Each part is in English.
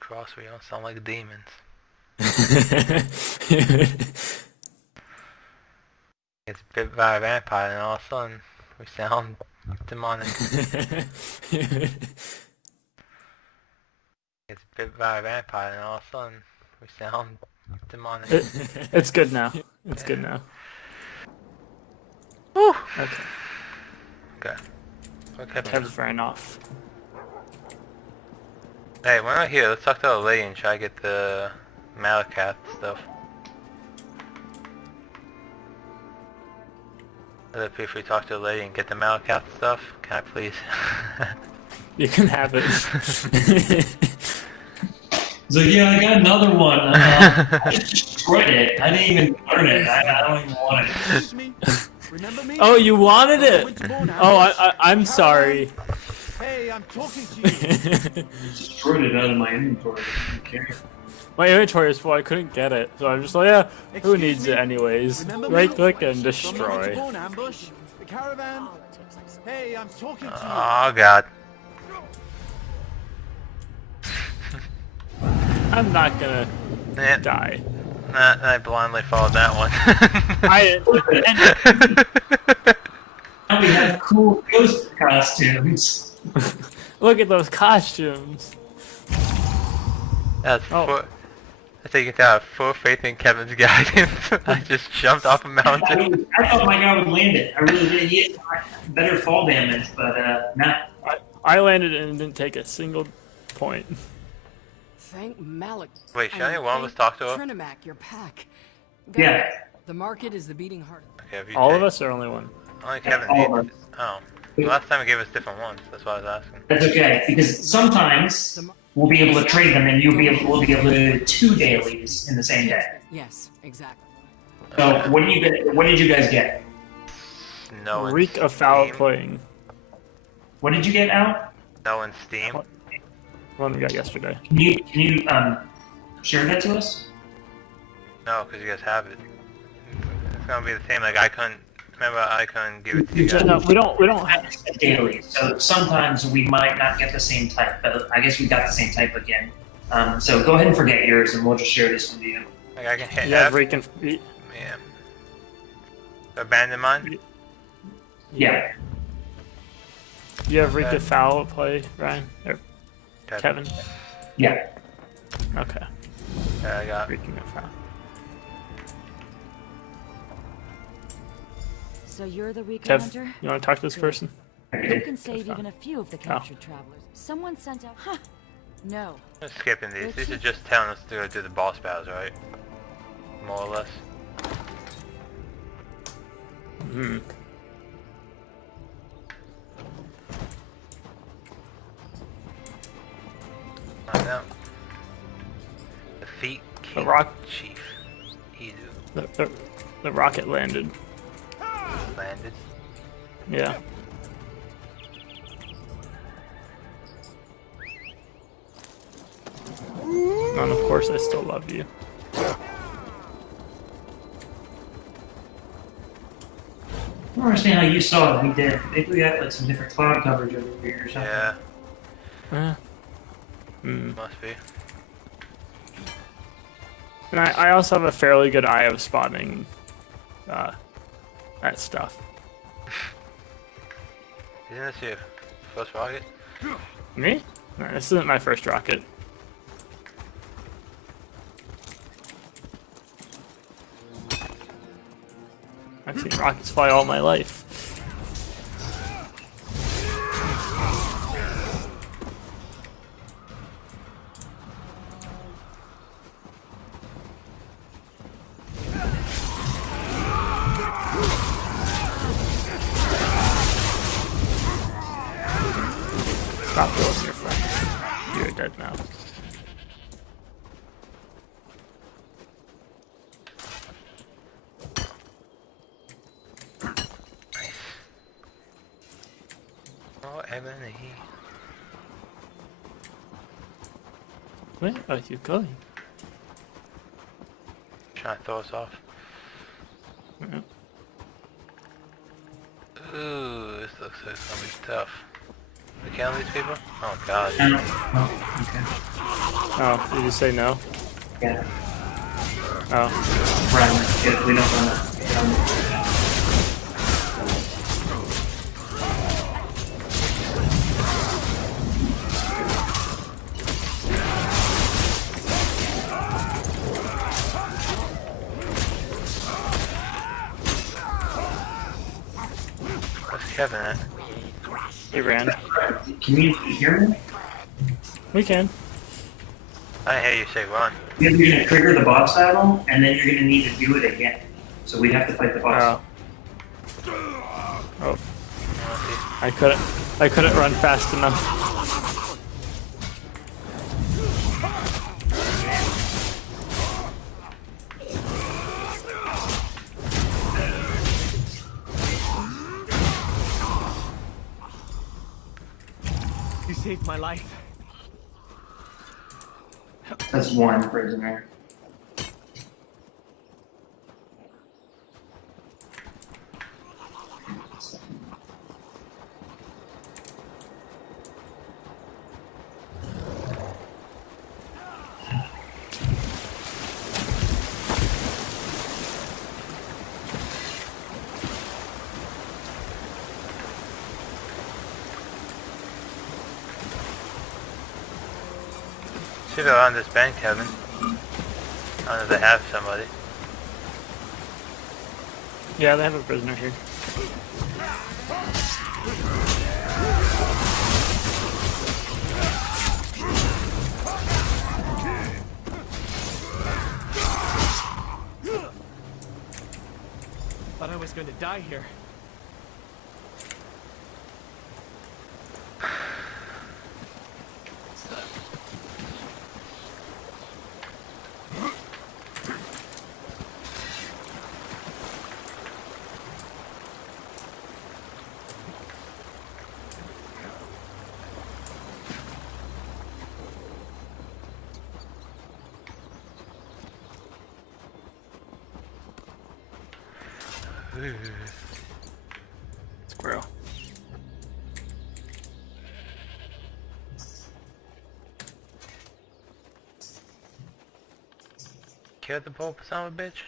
cross where you don't sound like demons. Gets bit by a vampire and all of a sudden we sound demonic. Gets bit by a vampire and all of a sudden we sound demonic. It's good now. It's good now. Whew. Okay. Okay. Okay. Kev's ran off. Hey, we're not here. Let's talk to the lady and try to get the Malacat stuff. Is it if we talk to the lady and get the Malacat stuff? Can I please? You can have it. He's like, yeah, I got another one. I just destroyed it. I didn't even burn it. I don't even want it. Remember me? Oh, you wanted it? Oh, I'm sorry. Hey, I'm talking to you. I destroyed it out of my inventory. I don't care. My inventory is full. I couldn't get it, so I'm just like, yeah. Who Excuse needs me? it anyways? Remember me? Right click and From the destroy. Winterborn ambush, the caravan. Hey, I'm talking to you. Oh god. I'm not gonna Yeah. die. Nah, I blindly followed that one. Now we have cool ghost costumes. Look at those costumes. That's Oh. I think you can have full faith in Kevin's guidance. I just jumped off a mountain. I thought my guy would land it. I really did. He had better fall damage, but no. I landed and didn't take a single point. Thank Malik. Wait, should only one of us talk to her? Trinimac, your pack. Yeah. The market is the beating heart. Okay, have you All of changed? us or only one? Only Kevin all of needs. Oh. The last time he gave us different ones. That's why I was asking. That's okay, because sometimes we'll be able to trade them, and we'll be able to do 2 dailies in the same day. Yes, exactly. So what did you guys get? No and Reek of foul Steam. playing. What did you get out? No and Steam. One we got yesterday. Can you share that to us? No, because you guys have it. It's gonna be the same. Like I couldn't. Remember, I couldn't give it to you guys. No, we don't have. Daily. So sometimes we might not get the same type, but I guess we got the same type again. So go ahead and forget yours, and we'll just share this with you. Like I can hit You have F. Reek and Yeah. Abandon mine. Yeah. you have Reek of foul play, Ryan or Kevin. Yeah. Okay. Yeah, I got. Reeking of foul. So you're the Rico Kev, hunter? you want to talk to this person? You can save even a few of the captured travelers. Someone sent out. Huh? No. I'm skipping these. These are just telling us to go do the boss battles, right? More or less. Hmm. Find out. Defeat King rock- Chief. Easy. The rocket landed. Landed. Yeah. And of course, I still love you. I don't understand how you saw it. We did. Maybe we got like some different cloud coverage over here or something. Yeah. Hmm. Must be. And I also have a fairly good eye of spotting that stuff. Isn't this your first rocket? Me? No, this isn't my first rocket. I've seen rockets fly all my life. Stop killing your friend. You're dead now. Oh, Ebony. Where are you going? Trying to throw us off. Yeah. Ooh, this looks like it's gonna be tough. We kill these people? Oh god. Oh, okay. Oh, did you say no? Yeah. Oh. Run. If we don't run. Where's Kevin at? He ran. Can you hear me? We can. I hear you say run. You're gonna trigger the boss battle, and then you're gonna need to do it again. So we have to fight the boss. Oh. I couldn't run fast enough. You saved my life. That's one prisoner. Should go on this bank, Kevin. Unless they have somebody. Yeah, they have a prisoner here. Thought I was going to die here. Squirrel. Kill the Pope, son of a bitch.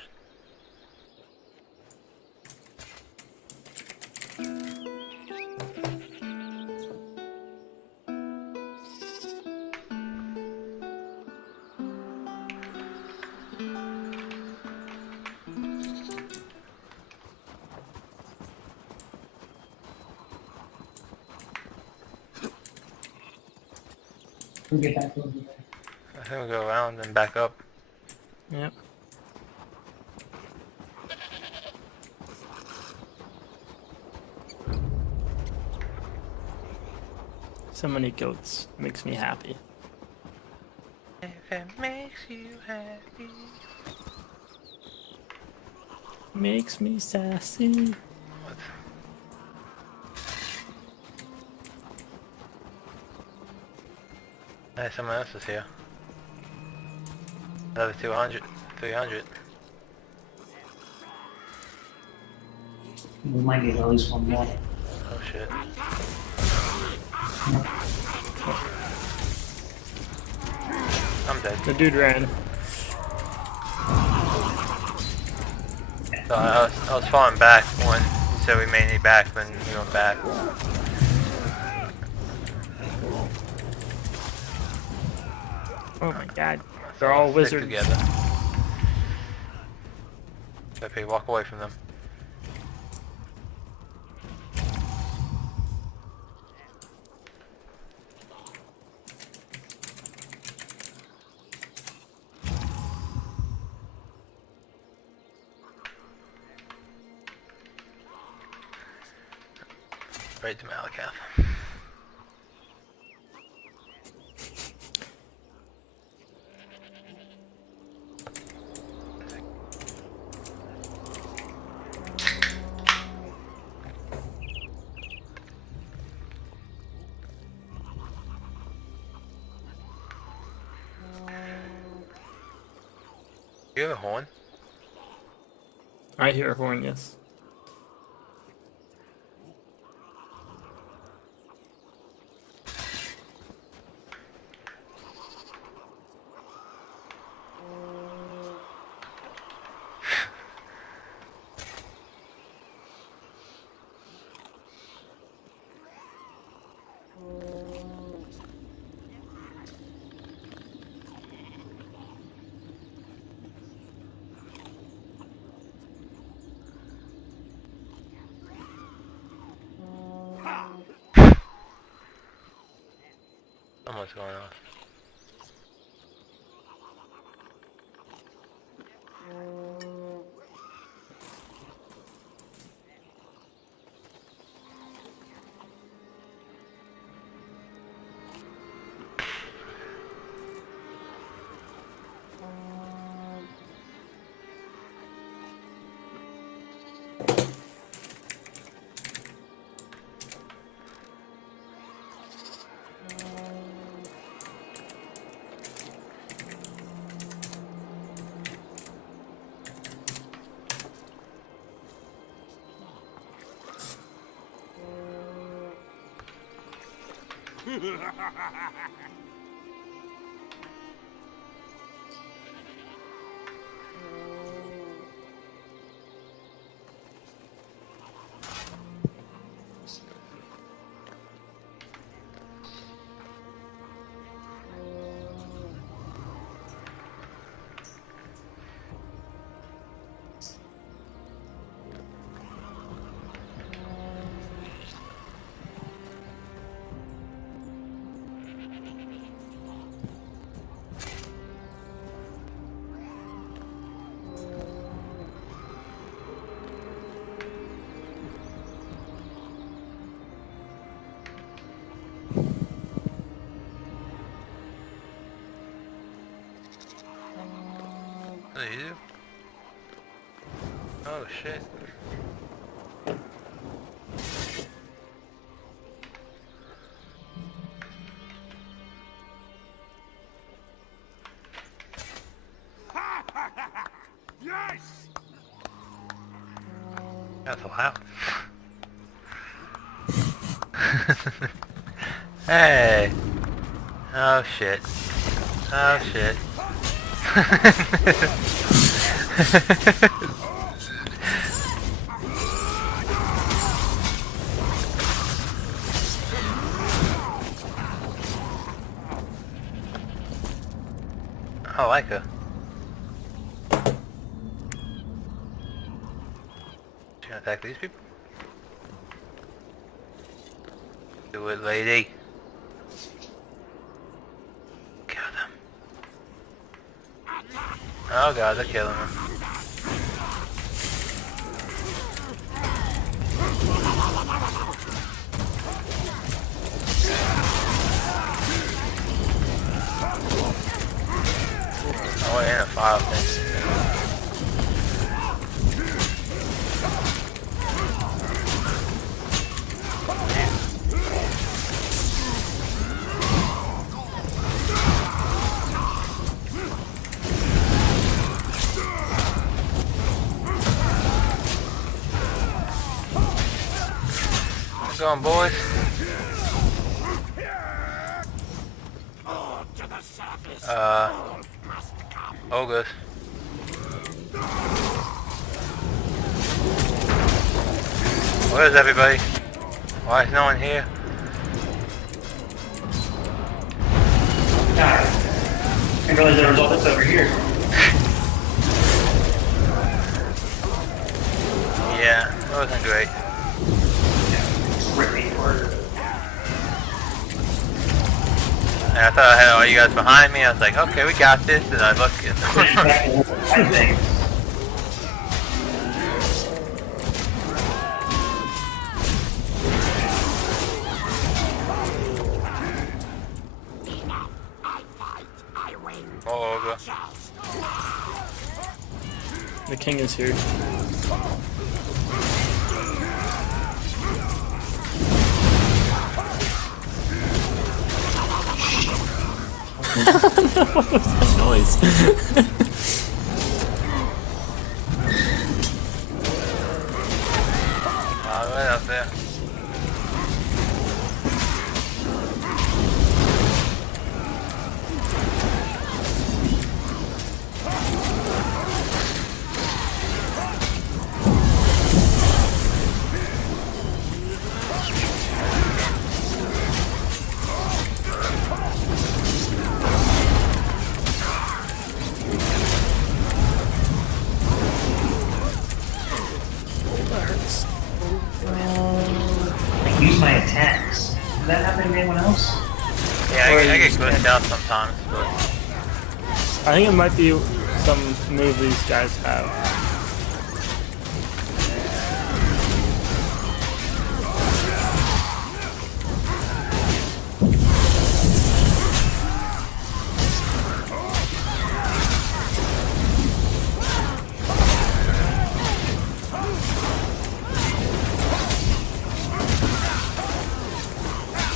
We'll get back over there. I think we'll go around and back up. Yep. So many goats makes me happy. If it makes you happy. Makes me sassy. What? Hey, someone else is here. Another 200, 300. We might get at least one more. Oh shit. I'm dead. The dude ran. So I was falling back when you said we may need back, when we went back. Oh my god. They're all Stick wizards. together. Okay, walk away from them. Right to Malakath. You have a horn? I hear a horn, yes. Almost going off. What do you do? Oh shit. Yes! That's loud. Hey! Oh shit. Oh shit. I like her. She gonna attack these people? Do it, lady. Kill them. Oh god, they're killing her. Oh, and a fire thing. What's going, boys? Ogres. Where is everybody? Why is no one here? God, I didn't realize there was all this over here. Yeah, that wasn't great. Rip me apart. And I thought I had all you guys behind me. I was like, okay, we got this. And I look at I think. oh, ogre. The king is here. What was that noise? Right up there. Yeah, Or I you get just glitched can't- out sometimes, but I think it might be some move these guys have.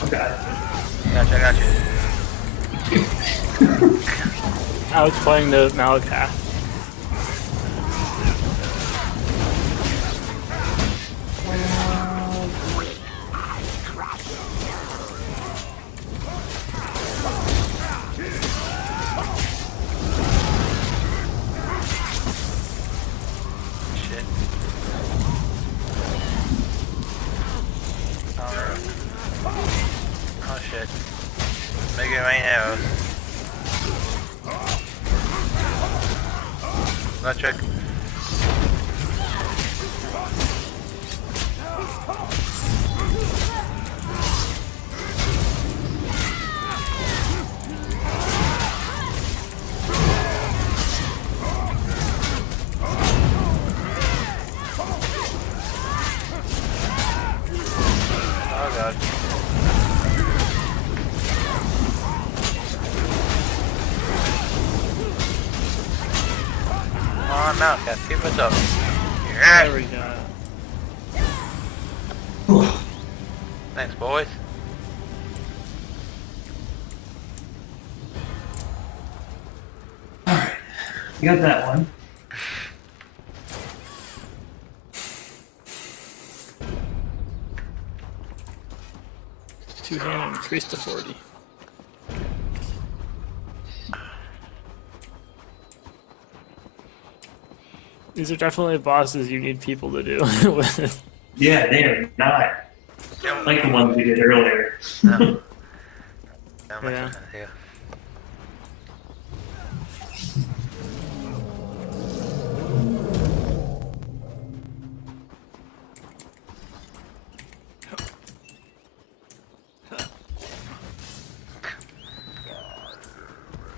Okay. gotcha, I got you. I was playing the Malakath. Shit. Oh shit. Make it rain arrows. Electric. Oh god. Come on out, guys. Keep us up. There Yeah. we go. Thanks, boys. You got that one. Two-hand increase to 40. These are definitely bosses you need people to do with. Yeah, they are not like the ones we did earlier. No. How much Yeah. is that here?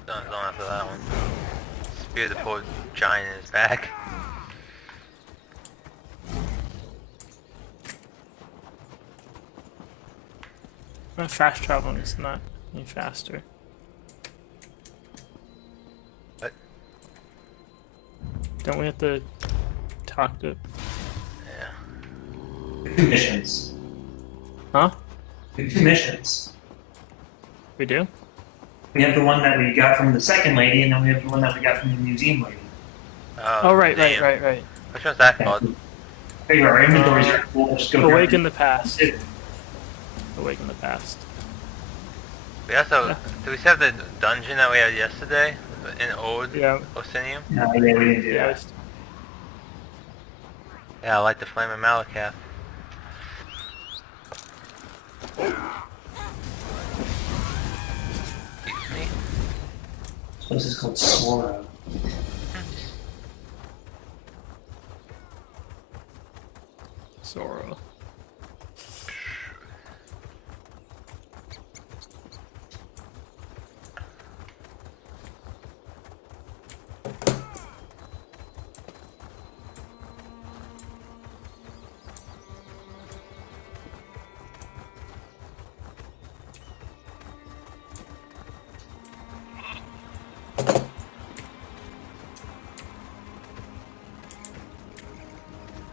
Done going after that one. Spear the poor giant in his back. My fast traveling is not any faster. What? Don't we have to talk to? Yeah. Two missions. Huh? Two missions. We do? We have the one that we got from the second lady, and then we have the one that we got from the museum lady. Oh, right. Which one's that called? Figure our inventories are full. Just go Awaken grab the past. it. Awaken the past. We also, did we have the dungeon that we had yesterday? In Old Yeah. Osinium? No, yeah, we didn't do Yeah. that. Yeah, I like the Flame of Malakath. Excuse me? This place is called Sora. Zoro.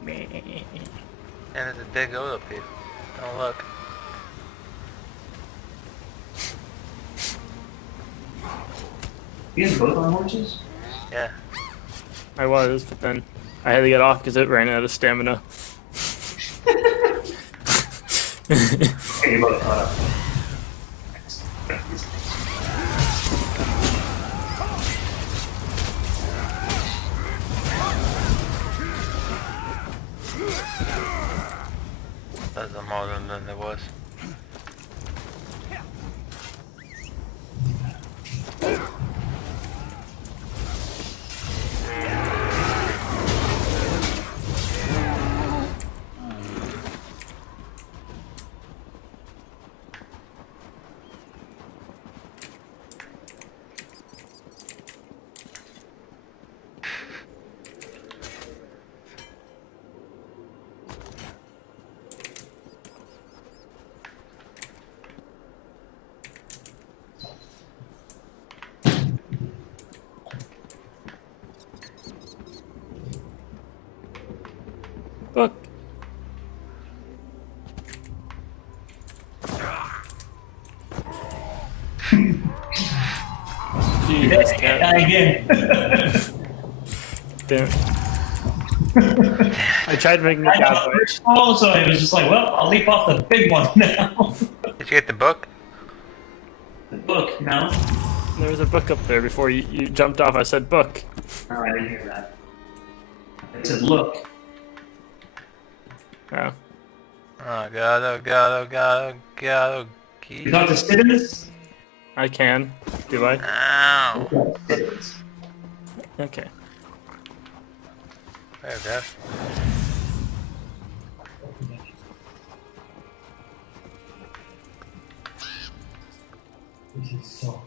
And there's a dead goat up here. Oh look. You guys both on horses? Yeah. I was, but then I had to get off because it ran out of stamina. Okay, you both caught up. That's more modern than there was. Jesus, Yeah, Cat. again. Damn. I tried making a I know, cowboy. first fall, so I was just like, well, I'll leap off the big one now. Did you get the book? The book, no. There was a book up there before you jumped off. I said book. Alright, I didn't hear that. I said, look. Oh. Oh god, oh god, oh god, oh god, oh You talk to citizens? I can. Do I? Ow! Citizens. Okay. There we go. Oh,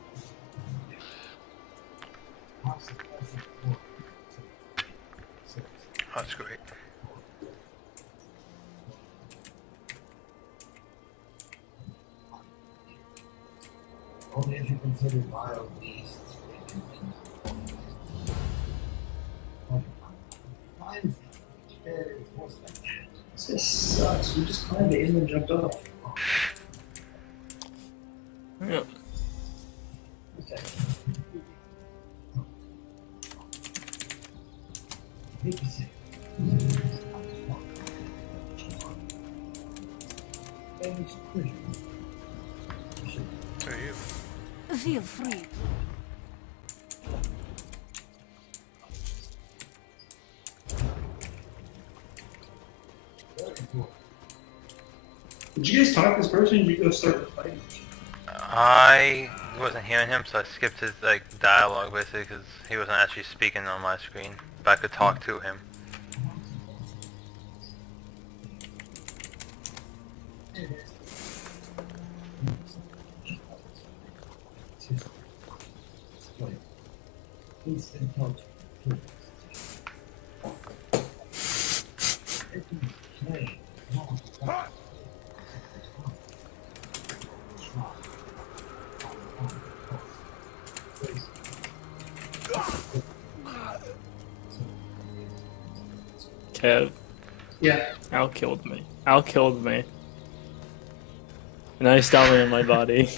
that's great. Only if you consider wild beasts. This sucks. We just climbed it and then jumped off. Yeah. Okay. Who are you? Feel free. Did you guys talk to this person? Did you go start fighting? I wasn't hearing him, so I skipped his like dialogue basically because he wasn't actually speaking on my screen, but I could talk to him. Kev. Yeah. Al killed me. Al killed me. And I stopped me in my body.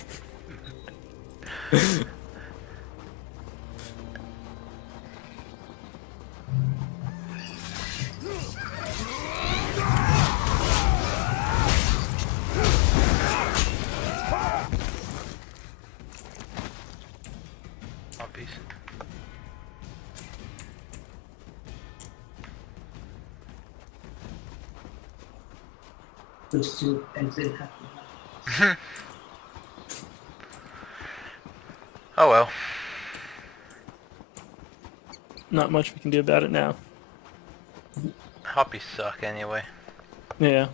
Puppies. Those two exit happen. Oh well. Not much we can do about it now. Puppies suck anyway. Yeah.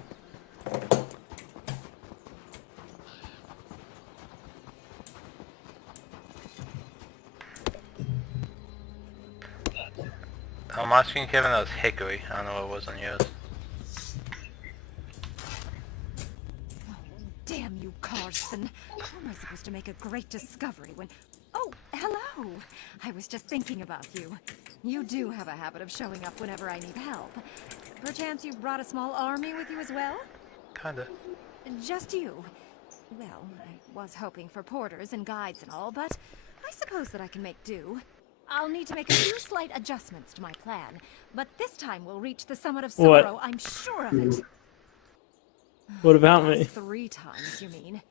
On my screen, Kevin, that was hickory. I don't know what it was on yours. Damn you, Carson. How am I supposed to make a great discovery when... Oh, hello. I was just thinking about you. You do have a habit of showing up whenever I need help. Perchance you've brought a small army with you as well? Kinda. Just you. Well, I was hoping for porters and guides and all, but I suppose that I can make do. I'll need to make a few slight adjustments to my plan, but this time we'll reach the summit of What? sorrow, I'm sure of it. What about me? 3 times, you mean?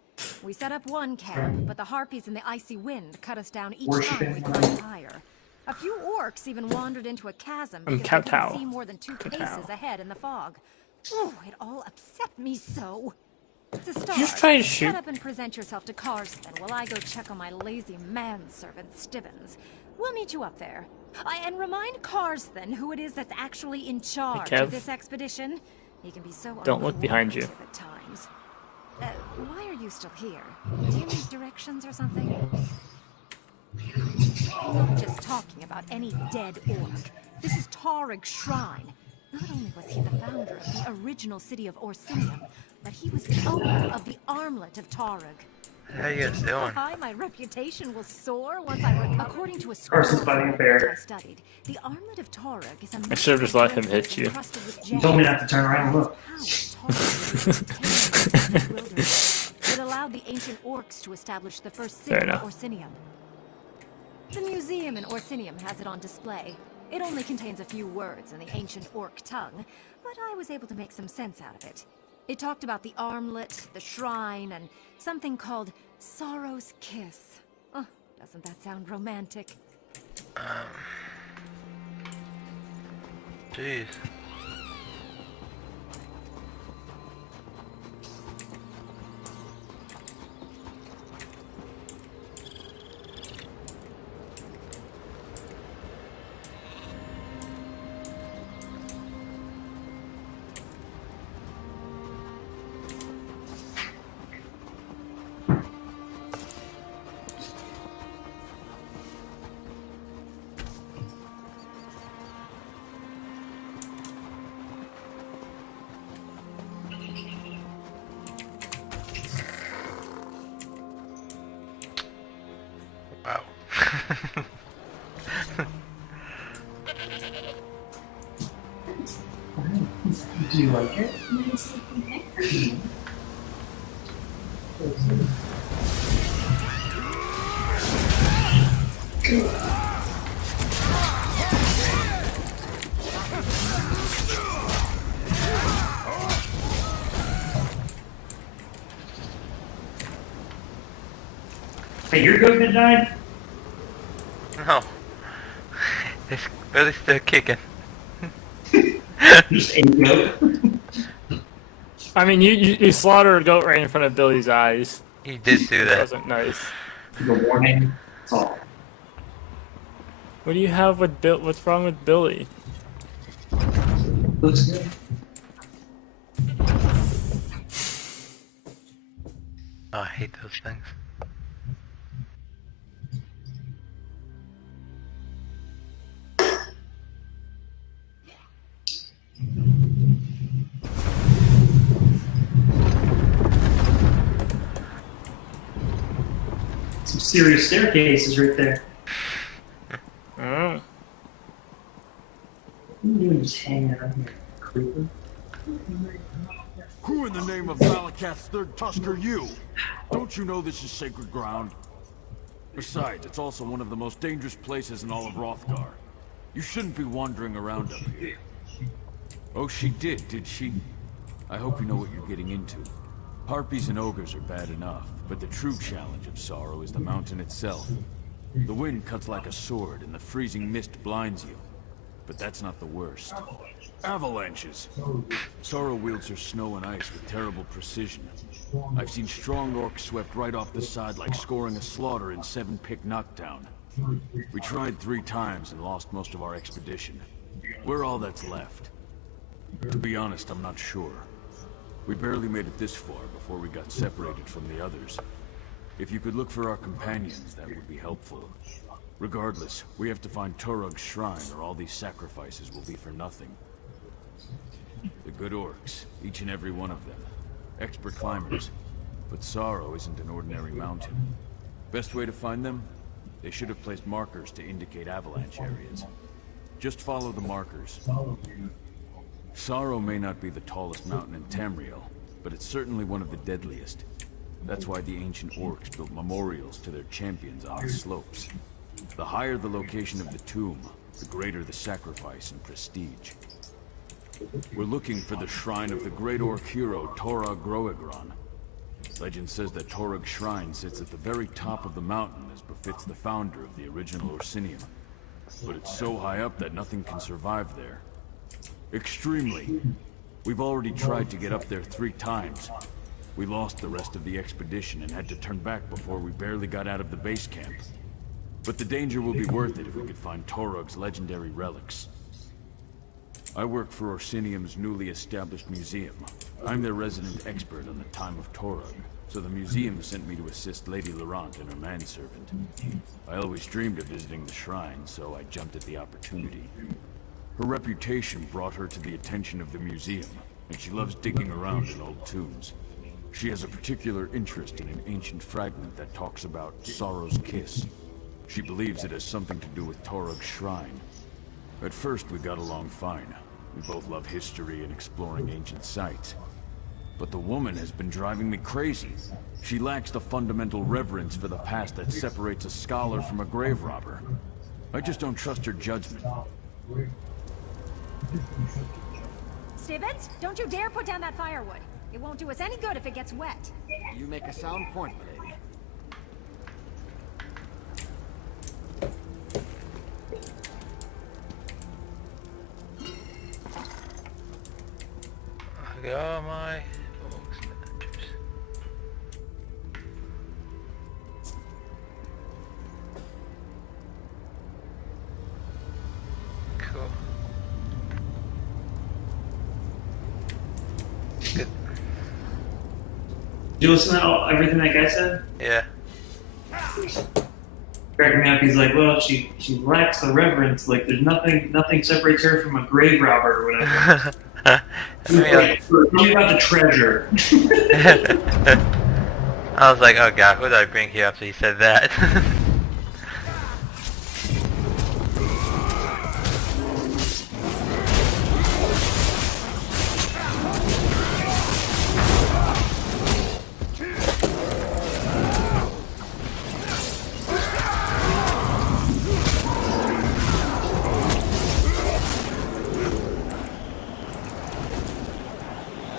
We set up one camp, but the harpies in the icy wind cut us down each time we climbed higher. A few orcs even wandered into a chasm I'm because they Kowtow. couldn't see more than 2 Kowtow. paces ahead in the fog. Oh, it all upset me so. To start, you try to shoot? set up and present yourself to Carson while I go check on my lazy manservant Stibbons. We'll meet you up there. And remind Carson who it is that's actually in charge Kev. of this expedition. He can be so Don't look behind you. uncooperative at times. Why are you still here? Do you need directions or something? I'm not just talking about any dead orc. This is Tarig's shrine. Not only was he the founder of the original city of Orsinium, but he was the owner of the armlet of Tarig. How you guys doing? Hi, my reputation will soar once I recover. According to a Carson's fighting a bear. I studied, the armlet of Tarig is a I should have just let him hit you. encrusted with You told me not to turn around and look. How Tarig was contained in the wilderness. It allowed the ancient orcs to establish the first city Fair of enough. Orsinium. The museum in Orsinium has it on display. It only contains a few words in the ancient orc tongue, but I was able to make some sense out of it. It talked about the armlet, the shrine, and something called Sorrow's Kiss. Oh, doesn't that sound romantic? Jeez. Wow. Do you like it? Hey, your goat that died? No. It's really still kicking. Just a goat? I mean, you slaughtered a goat right in front of Billy's eyes. He did do That that. wasn't nice. The warning. That's all. What do you have with Bill? What's wrong with Billy? Looks good. Oh, I hate those things. Some serious staircases right there. Oh. What are you doing just hanging around here, creeper? Who in the name of Malakath's third tusk are you? Don't you know this is sacred ground? Besides, it's also one of the most dangerous places in all of Hrothgar. You shouldn't be wandering around up here. Oh, she did she? I hope you know what you're getting into. Harpies and ogres are bad enough, but the true challenge of Sorrow is the mountain itself. The wind cuts like a sword, and the freezing mist blinds you. But that's not the worst. Avalanches. Sorrow wields her snow and ice with terrible precision. I've seen strong orcs swept right off the side like scoring a slaughter in 7-pick knockdown. We tried 3 times and lost most of our expedition. We're all that's left. To be honest, I'm not sure. We barely made it this far before we got separated from the others. If you could look for our companions, that would be helpful. Regardless, we have to find Torug's shrine or all these sacrifices will be for nothing. The good orcs, each and every one of them. Expert climbers. But Sorrow isn't an ordinary mountain. Best way to find them? They should have placed markers to indicate avalanche areas. Just follow the markers. Sorrow may not be the tallest mountain in Tamriel, but it's certainly one of the deadliest. That's why the ancient orcs built memorials to their champions on the slopes. The higher the location of the tomb, the greater the sacrifice and prestige. We're looking for the shrine of the great orc hero Torug Groegron. Legend says that Torug's shrine sits at the very top of the mountain as befits the founder of the original Orsinium. But it's so high up that nothing can survive there. Extremely. We've already tried to get up there 3 times. We lost the rest of the expedition and had to turn back before we barely got out of the base camp. But the danger will be worth it if we could find Torug's legendary relics. I work for Orsinium's newly established museum. I'm their resident expert on the time of Torug, so the museum sent me to assist Lady Laurent and her manservant. I always dreamed of visiting the shrine, so I jumped at the opportunity. Her reputation brought her to the attention of the museum, and she loves digging around in old tombs. She has a particular interest in an ancient fragment that talks about Sorrow's Kiss. She believes it has something to do with Torug's shrine. At first we got along fine. We both love history and exploring ancient sites. but the woman has been driving me crazy. She lacks the fundamental reverence for the past that separates a scholar from a grave robber. I just don't trust her judgment. Stibbets, don't you dare put down that firewood. It won't do us any good if it gets wet. You make a sound point, lady. I got my books. Cool. Good. Did you listen to everything that guy said? Yeah. Cracking me up. He's like, well, she lacks the reverence. Like, there's nothing separates her from a grave robber or whatever. Tell me about the treasure. I was like, oh god, who did I bring here after he said that?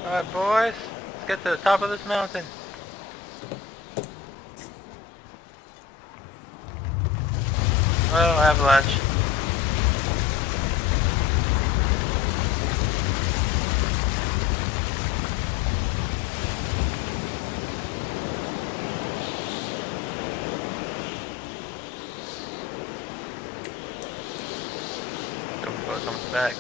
Alright boys, let's get to the top of this mountain. Oh, avalanche. Comes back.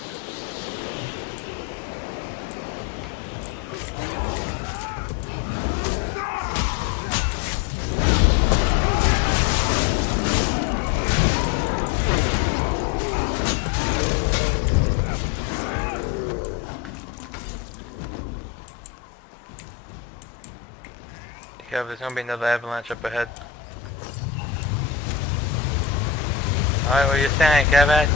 Yeah, there's gonna be another avalanche up ahead. Alright, what are you saying, Kevin?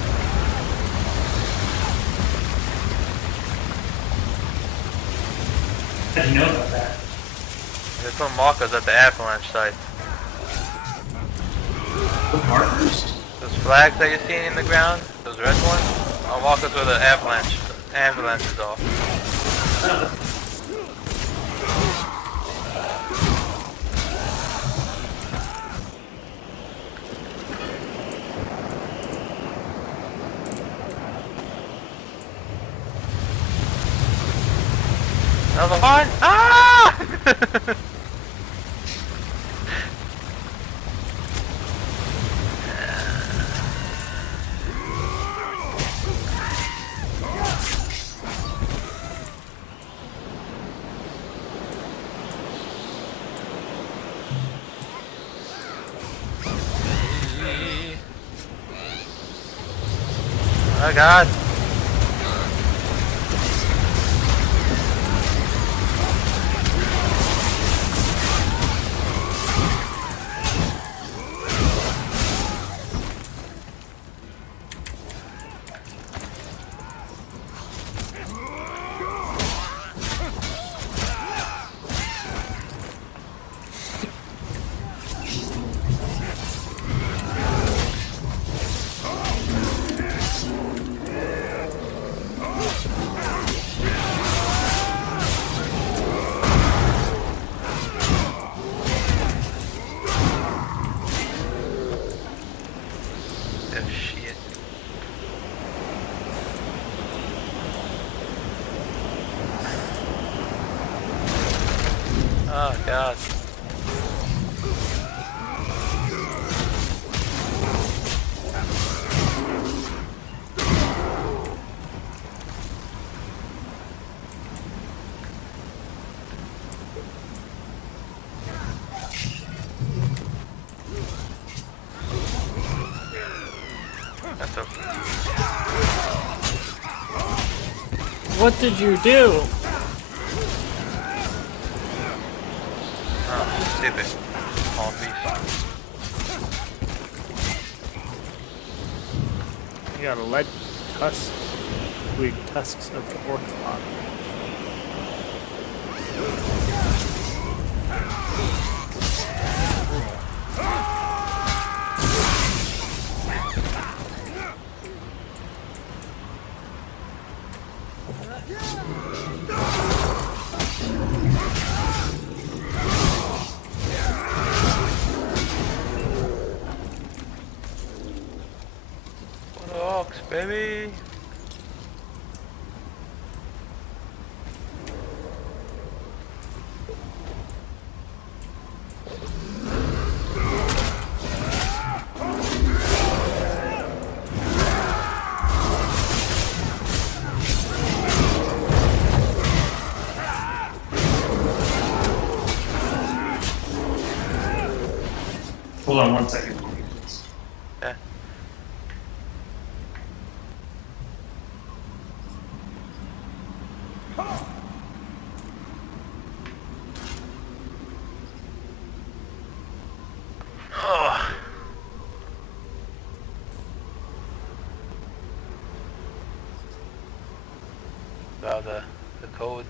How did you know about that? They put markers at the avalanche site. What markers? Those flags that you're seeing in the ground, those red ones, are markers where the avalanche is off. Another one? Ah! Oh god. Oh shit. Oh god. That's okay. What did you do? Oh, stupid. All beast. You got a lead tusk. Weird tusks of the orc clock. What the ox, baby? Hold on 1 second. Yeah. Oh. About the code.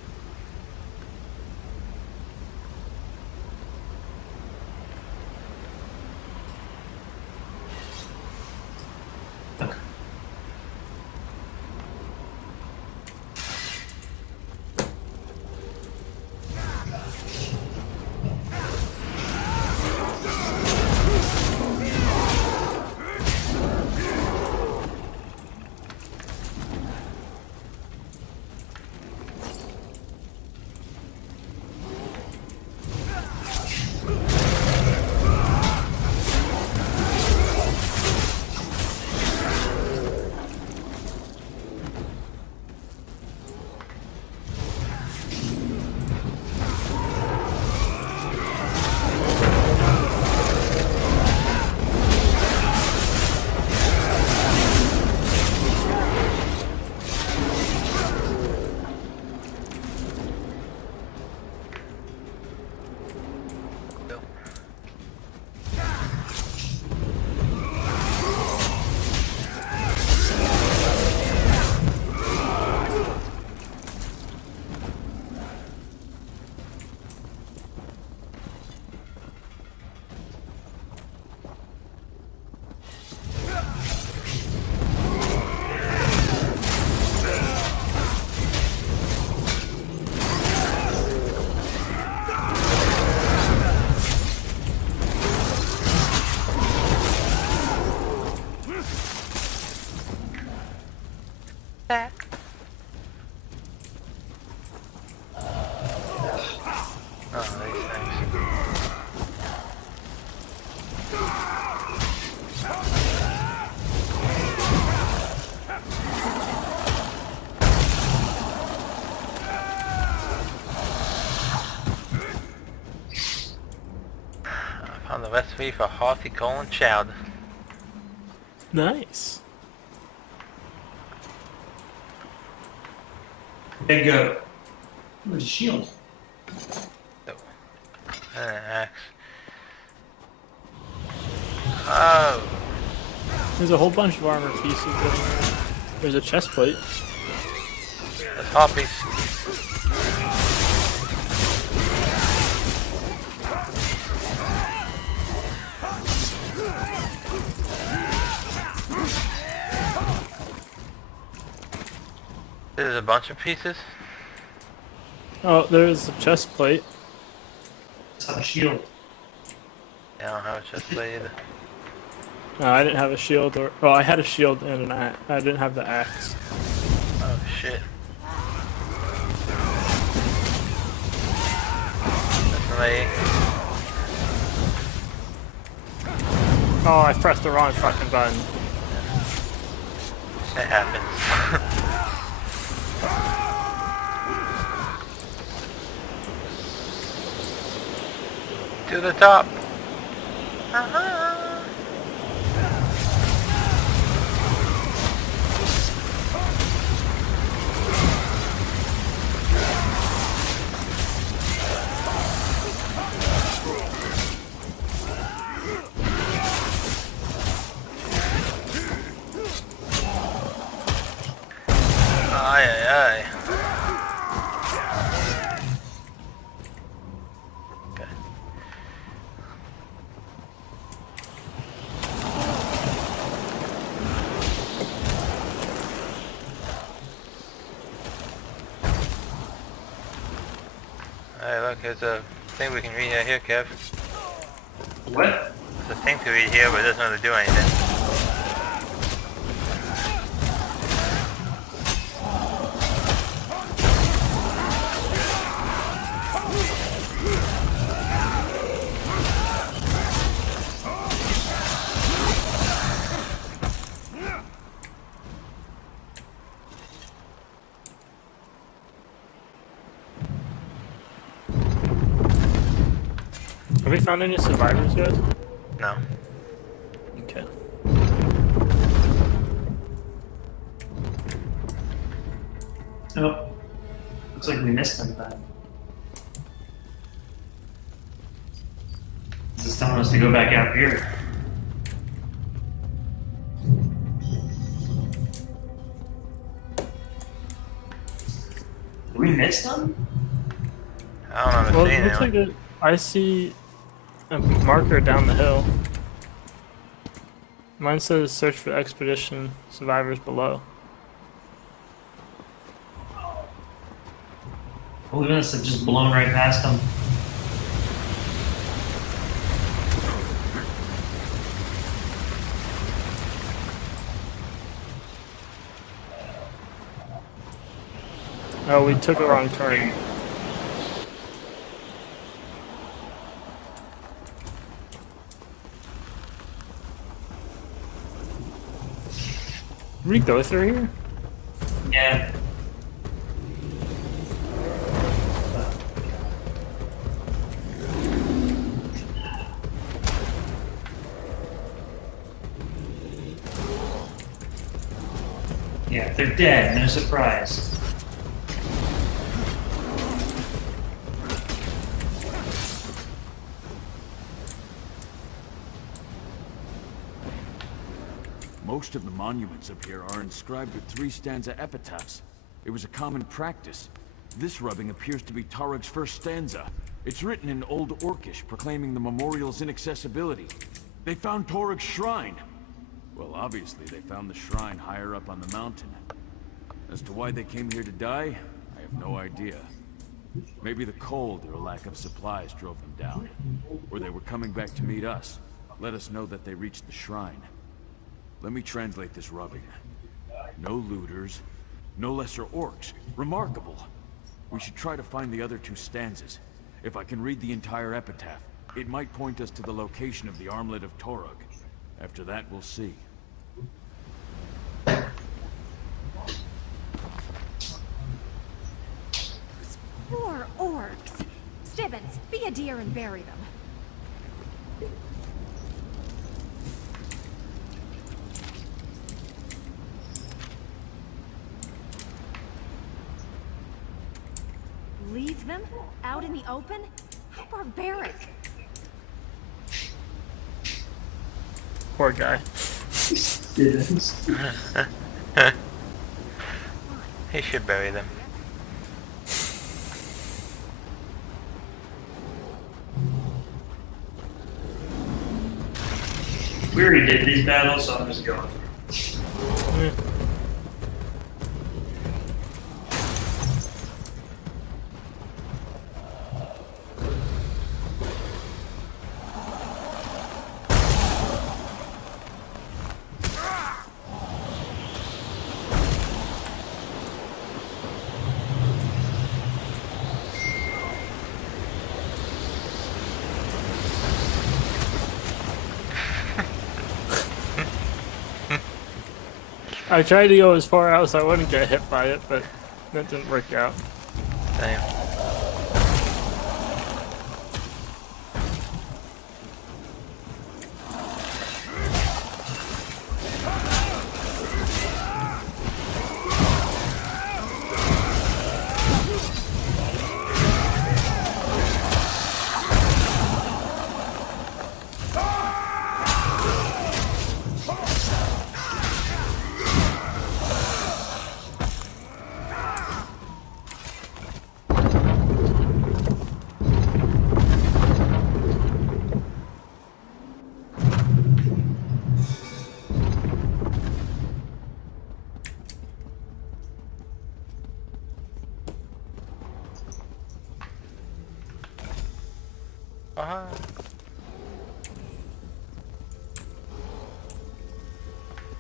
Back. Oh, these things. I found the recipe for hearty colon chowder. Nice. There you go. Where's the shield? Oh. And an axe. Oh. There's a whole bunch of armor pieces down there. There's a chest plate. That's hoppies. There's a bunch of pieces. Oh, there's a chest plate. It's not a shield. Yeah, I don't have a chest plate either. No, I didn't have a shield or... Oh, I had a shield and an axe. I didn't have the axe. Oh shit. That's me. Oh, I pressed the wrong fucking button. It happens. To the top. Aye, aye, aye. Look, there's a thing we can read out here, Kev. What? There's a thing to read here, but it doesn't really do anything. Have we found any survivors yet? No. Okay. Oh. Looks like we missed them then. This is telling us to go back out here. Did we miss them? I don't remember Well, seeing it looks like anyone. I see a marker down the hill. Mine says search for expedition survivors below. Well, we must have just blown right past them. Oh, we took a wrong turn. Did we go through here? Yeah. Yeah, they're dead. No surprise. Most of the monuments up here are inscribed with 3-stanza epitaphs. It was a common practice. This rubbing appears to be Tarug's first stanza. It's written in Old Orcish, proclaiming the memorial's inaccessibility. They found Tarug's shrine. Well, obviously they found the shrine higher up on the mountain. As to why they came here to die, I have no idea. Maybe the cold or lack of supplies drove them down. Or they were coming back to meet us. Let us know that they reached the shrine. Let me translate this rubbing. No looters, no lesser orcs. Remarkable. We should try to find the other 2 stanzas. If I can read the entire epitaph, it might point us to the location of the armlet of Torug. After that, we'll see. Poor orcs. Stibbins, be a dear and bury them. Leave them out in the open? How barbaric. Poor guy. He should bury them. We already did these battles, so I'm just going. Yeah. I tried to go as far out so I wouldn't get hit by it, but that didn't work out. Damn.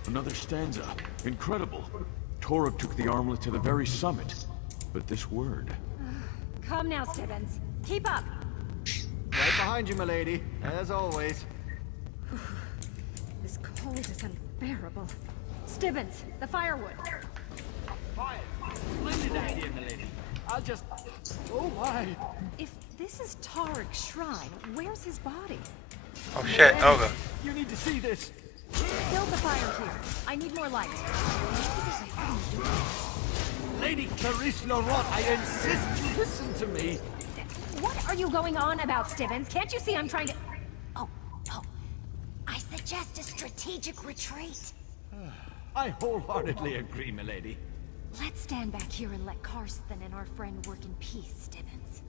Another stanza. Incredible. Toruk took the armlet to the very summit. But this word... Come now, Stibbins. Keep up. Right behind you, milady, as always. This cold is unbearable. Stibbins, the firewood. Fire. Splendid idea, milady. I'll just... Oh, my. If this is Tarek's shrine, where's his body? Oh shit, Olga. You need to see this. Build the fire here. I need more light. Lady Clarice Laurent, I insist you listen to me. What are you going on about, Stibbins? Can't you see I'm trying to... Oh. I suggest a strategic retreat. I wholeheartedly agree, milady. Let's stand back here and let Karsten and our friend work in peace, Stibbins.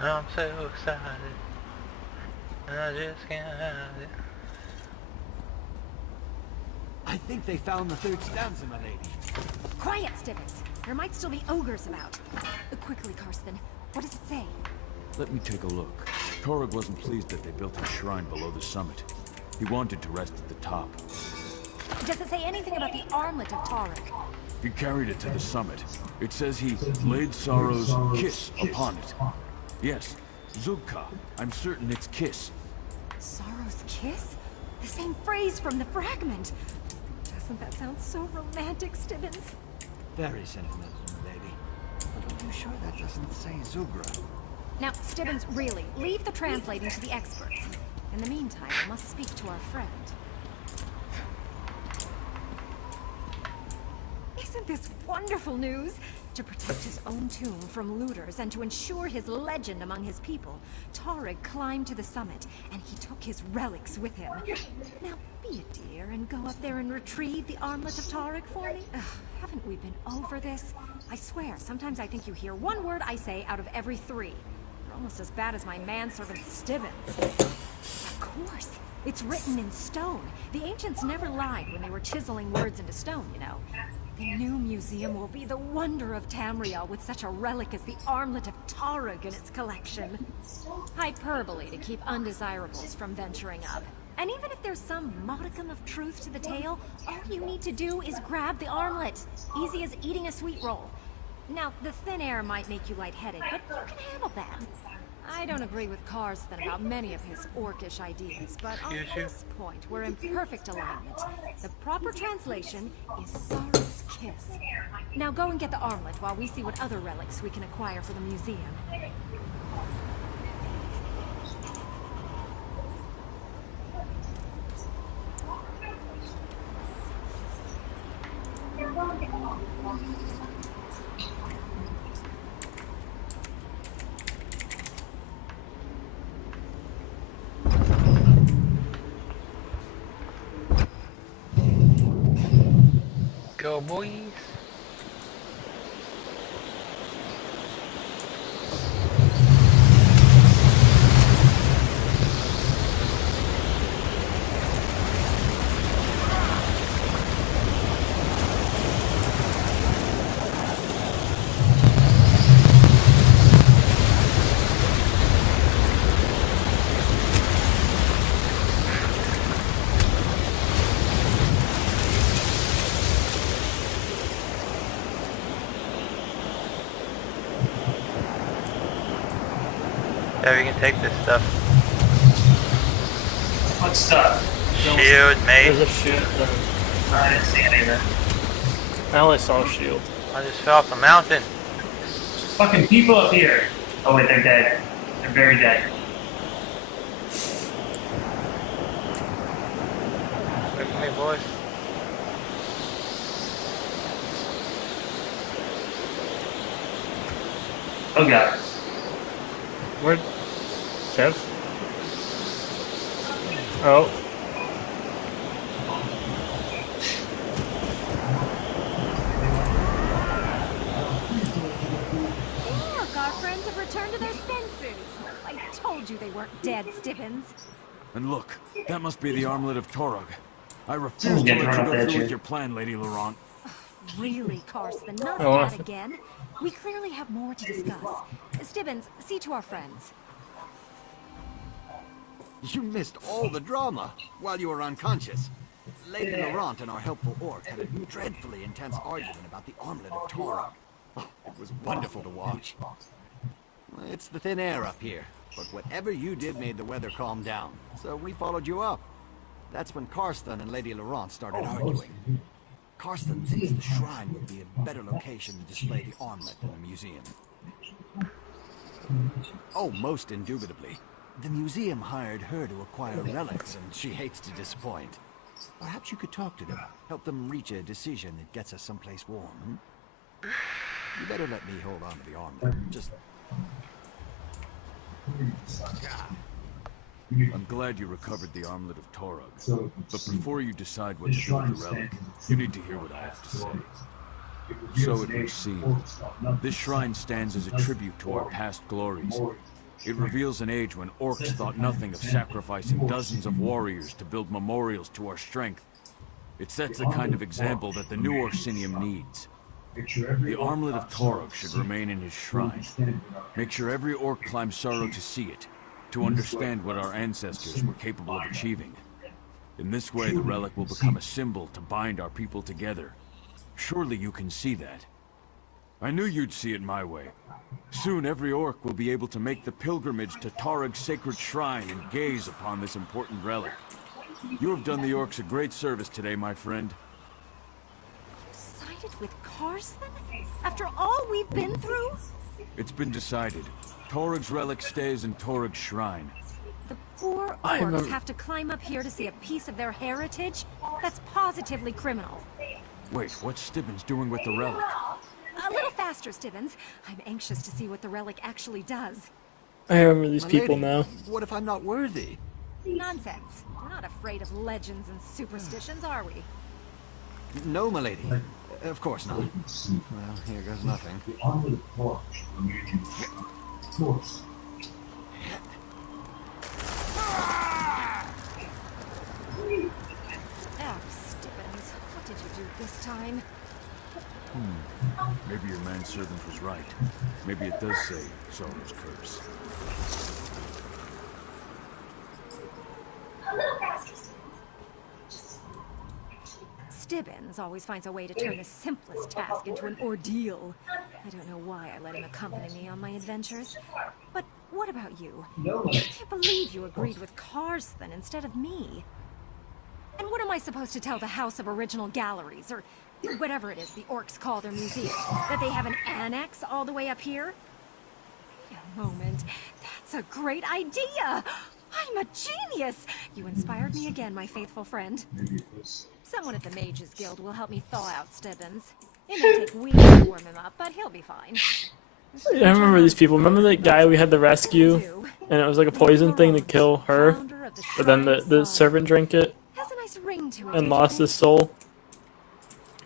I'm so excited, and I just can't hide it. I think they found the third stanza, milady. Quiet, Stibbins. There might still be ogres about. Quickly, Karsten. What does it say? Let me take a look. Toruk wasn't pleased that they built a shrine below the summit. He wanted to rest at the top. Does it say anything about the armlet of Tarek? He carried it to the summit. It says he laid Sorrow's kiss upon it. Yes, Zugka. I'm certain it's kiss. Sorrow's kiss? The same phrase from the fragment. Doesn't that sound so romantic, Stibbins? Very sentimental, milady. But are you sure that doesn't say Zugra? Now, Stibbins, really, leave the translating to the experts. In the meantime, I must speak to our friend. Isn't this wonderful news? To protect his own tomb from looters and to ensure his legend among his people, Tarek climbed to the summit, and he took his relics with him. Now, be a dear and go up there and retrieve the armlet of Tarek for me. Ugh, haven't we been over this? I swear, sometimes I think you hear one word I say out of every 3. You're almost as bad as my manservant Stibbins. Of course. It's written in stone. The ancients never lied when they were chiseling words into stone, you know. The new museum will be the wonder of Tamriel with such a relic as the armlet of Tarek in its collection. Hyperbole to keep undesirables from venturing up. And even if there's some modicum of truth to the tale, all you need to do is grab the armlet. Easy as eating a sweet roll. Now, the thin air might make you lightheaded, but you can handle that. I don't agree with Karsten about many of his orcish ideas, but on this point, we're in perfect alignment. The proper translation is Sorrow's kiss. Now go and get the armlet while we see what other relics we can acquire for the museum. Go boys! Barry, you can take this stuff. What stuff? Shield, There's a mace. shield there. I didn't see any of that. I only saw a shield. I just fell off a mountain. Fucking people up here. Oh wait, they're dead. They're very dead. Look at me, boys. Oh god. Where? Kev? Oh. Look, our friends have returned to their senses. I told you they weren't dead, Stibbins. And look, that must be the armlet of Torog. I refuse Someone's to getting let thrown you off go that through with shit. your plan, Lady Laurent. Really, Carson, not Oh, that again. We clearly have more to discuss. Stibbins, see to our friends. You missed all the drama while you were unconscious. Lady Laurent and our helpful orc had a dreadfully intense argument about the armlet of Torog. Oh, it was wonderful to watch. It's the thin air up here, but whatever you did made the weather calm down, so we followed you up. That's when Karsten and Lady Laurent started arguing. Karsten thinks the shrine would be a better location to display the armlet than the museum. Oh, most indubitably. The museum hired her to acquire relics, and she hates to disappoint. Perhaps you could talk to them, help them reach a decision that gets us someplace warm. You better let me hold on to the armlet. Just... I'm glad you recovered the armlet of Torog. But before you decide what to do with the relic, you need to hear what I have to say. So it would seem. This shrine stands as a tribute to our past glories. It reveals an age when orcs thought nothing of sacrificing dozens of warriors to build memorials to our strength. It sets the kind of example that the new Orsinium needs. The armlet of Torog should remain in his shrine. Make sure every orc climbs sorrow to see it, to understand what our ancestors were capable of achieving. In this way, the relic will become a symbol to bind our people together. Surely you can see that. I knew you'd see it my way. Soon every orc will be able to make the pilgrimage to Torog's sacred shrine and gaze upon this important relic. You have done the orcs a great service today, my friend. Sided with Carson? After all we've been through? It's been decided. Torog's relic stays in Torog's shrine. The poor orcs have to climb up here to see a piece of their heritage? That's positively criminal. Wait, what's Stibbins doing with the relic? A little faster, Stibbins. I'm anxious to see what the relic actually does. I remember these My people lady, now. What if I'm not worthy? Nonsense. We're not afraid of legends and superstitions, are we? No, my lady. Of course not. Well, here goes nothing. Oh, Stibbins. What did you do this time? Maybe your manservant was right. Maybe it does say Sorrow's curse. Stibbins always finds a way to turn the simplest task into an ordeal. I don't know why I let him accompany me on my adventures. But what about you? I can't believe you agreed with Karsten instead of me. And what am I supposed to tell the House of Original Galleries, or whatever it is the orcs call their museum? That they have an annex all the way up here? Wait a moment. That's a great idea! I'm a genius! You inspired me again, my faithful friend. Someone at the Mages Guild will help me thaw out Stibbins. It may take weeks to warm him up, but he'll be fine. I remember these people. Remember that guy we had to rescue? And it was like a poison thing to kill her? But then the servant drank it Has a nice ring to it. and lost his soul.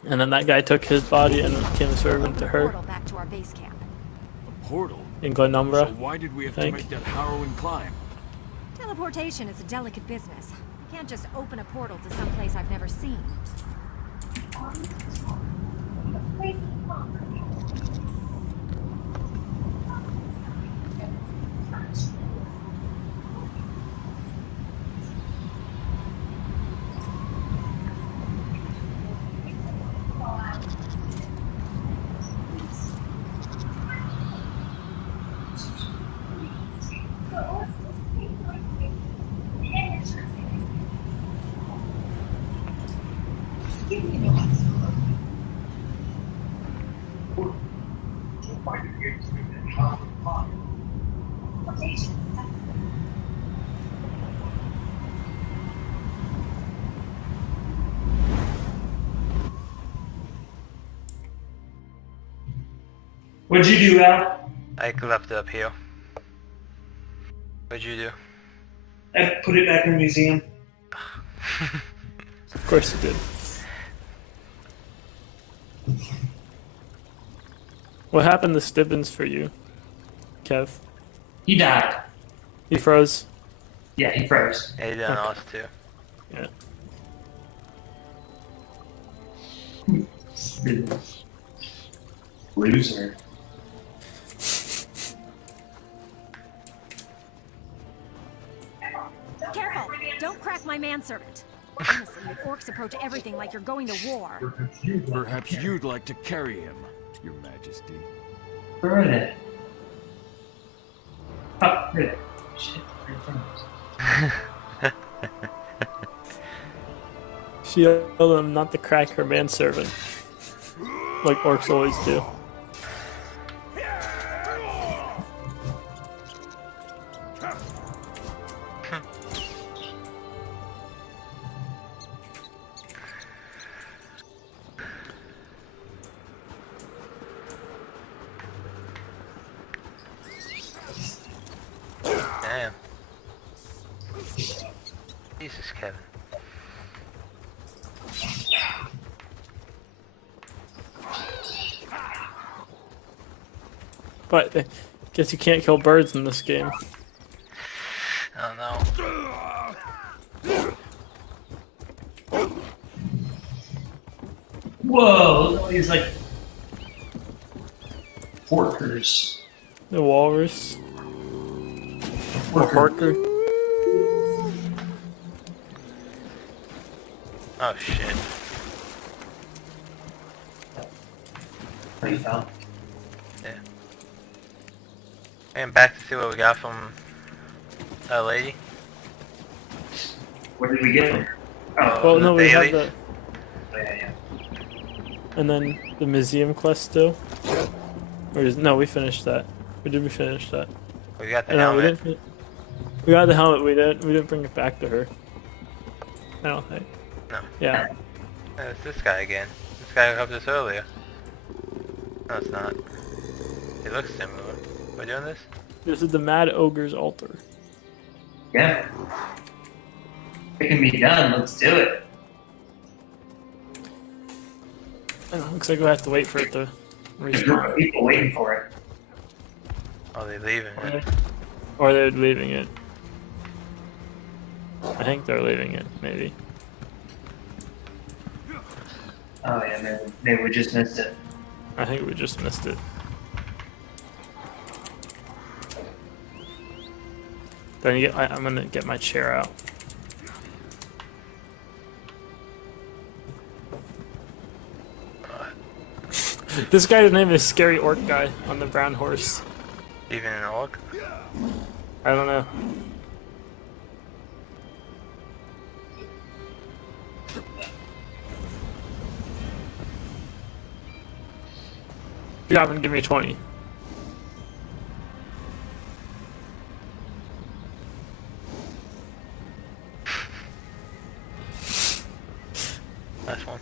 And then that guy took his body and became a servant to her Portal back to our base camp. A portal? in So Glenumbra. why did we have to Think. make that harrowing climb? Teleportation is a delicate business. I can't just open a portal to some place I've never seen. What'd you do, Al? I left it up here. What'd you do? I put it back in the museum. Of course you did. What happened to Stibbins for you, Kev? He died. He froze? Yeah, he froze. Yeah, he did on us too. Yeah. Loser. Careful! Don't crack my manservant. Honestly, you orcs approach everything like you're going to war. Perhaps you'd like to carry him, Your Majesty. Where are they? Oh, there. Shit, right in front of us. She told him not to crack her manservant. Like orcs always do. Damn. Jesus, Kevin. But I guess you can't kill birds in this game. Oh no. Whoa, look at all these like porkers. The walrus. Or Harker. Oh shit. What you found? Yeah. And back to see what we got from that lady. What did we get from her? Oh, Well, no, we have dailies? the... yeah. And then the museum quest still. Or is, no, we finished that. Or did we finish that? We got the No, we helmet. didn't. We got the helmet. We didn't bring it back to her. I don't think. No. Yeah. Oh, it's this guy again. This guy who helped us earlier. No, it's not. He looks similar. We're doing this? This is the Mad Ogre's altar. Yeah. It can be done. Let's do it. Looks like we have to wait for it to respawn. People waiting for it. Oh, they leaving it. Or they're leaving it. I think they're leaving it, maybe. Oh yeah, maybe we just missed it. I think we just missed it. Then you get, I'm gonna get my chair out. This guy's name is Scary Orc Guy on the brown horse. Even an orc? I don't know. Drop and give me 20. Last one.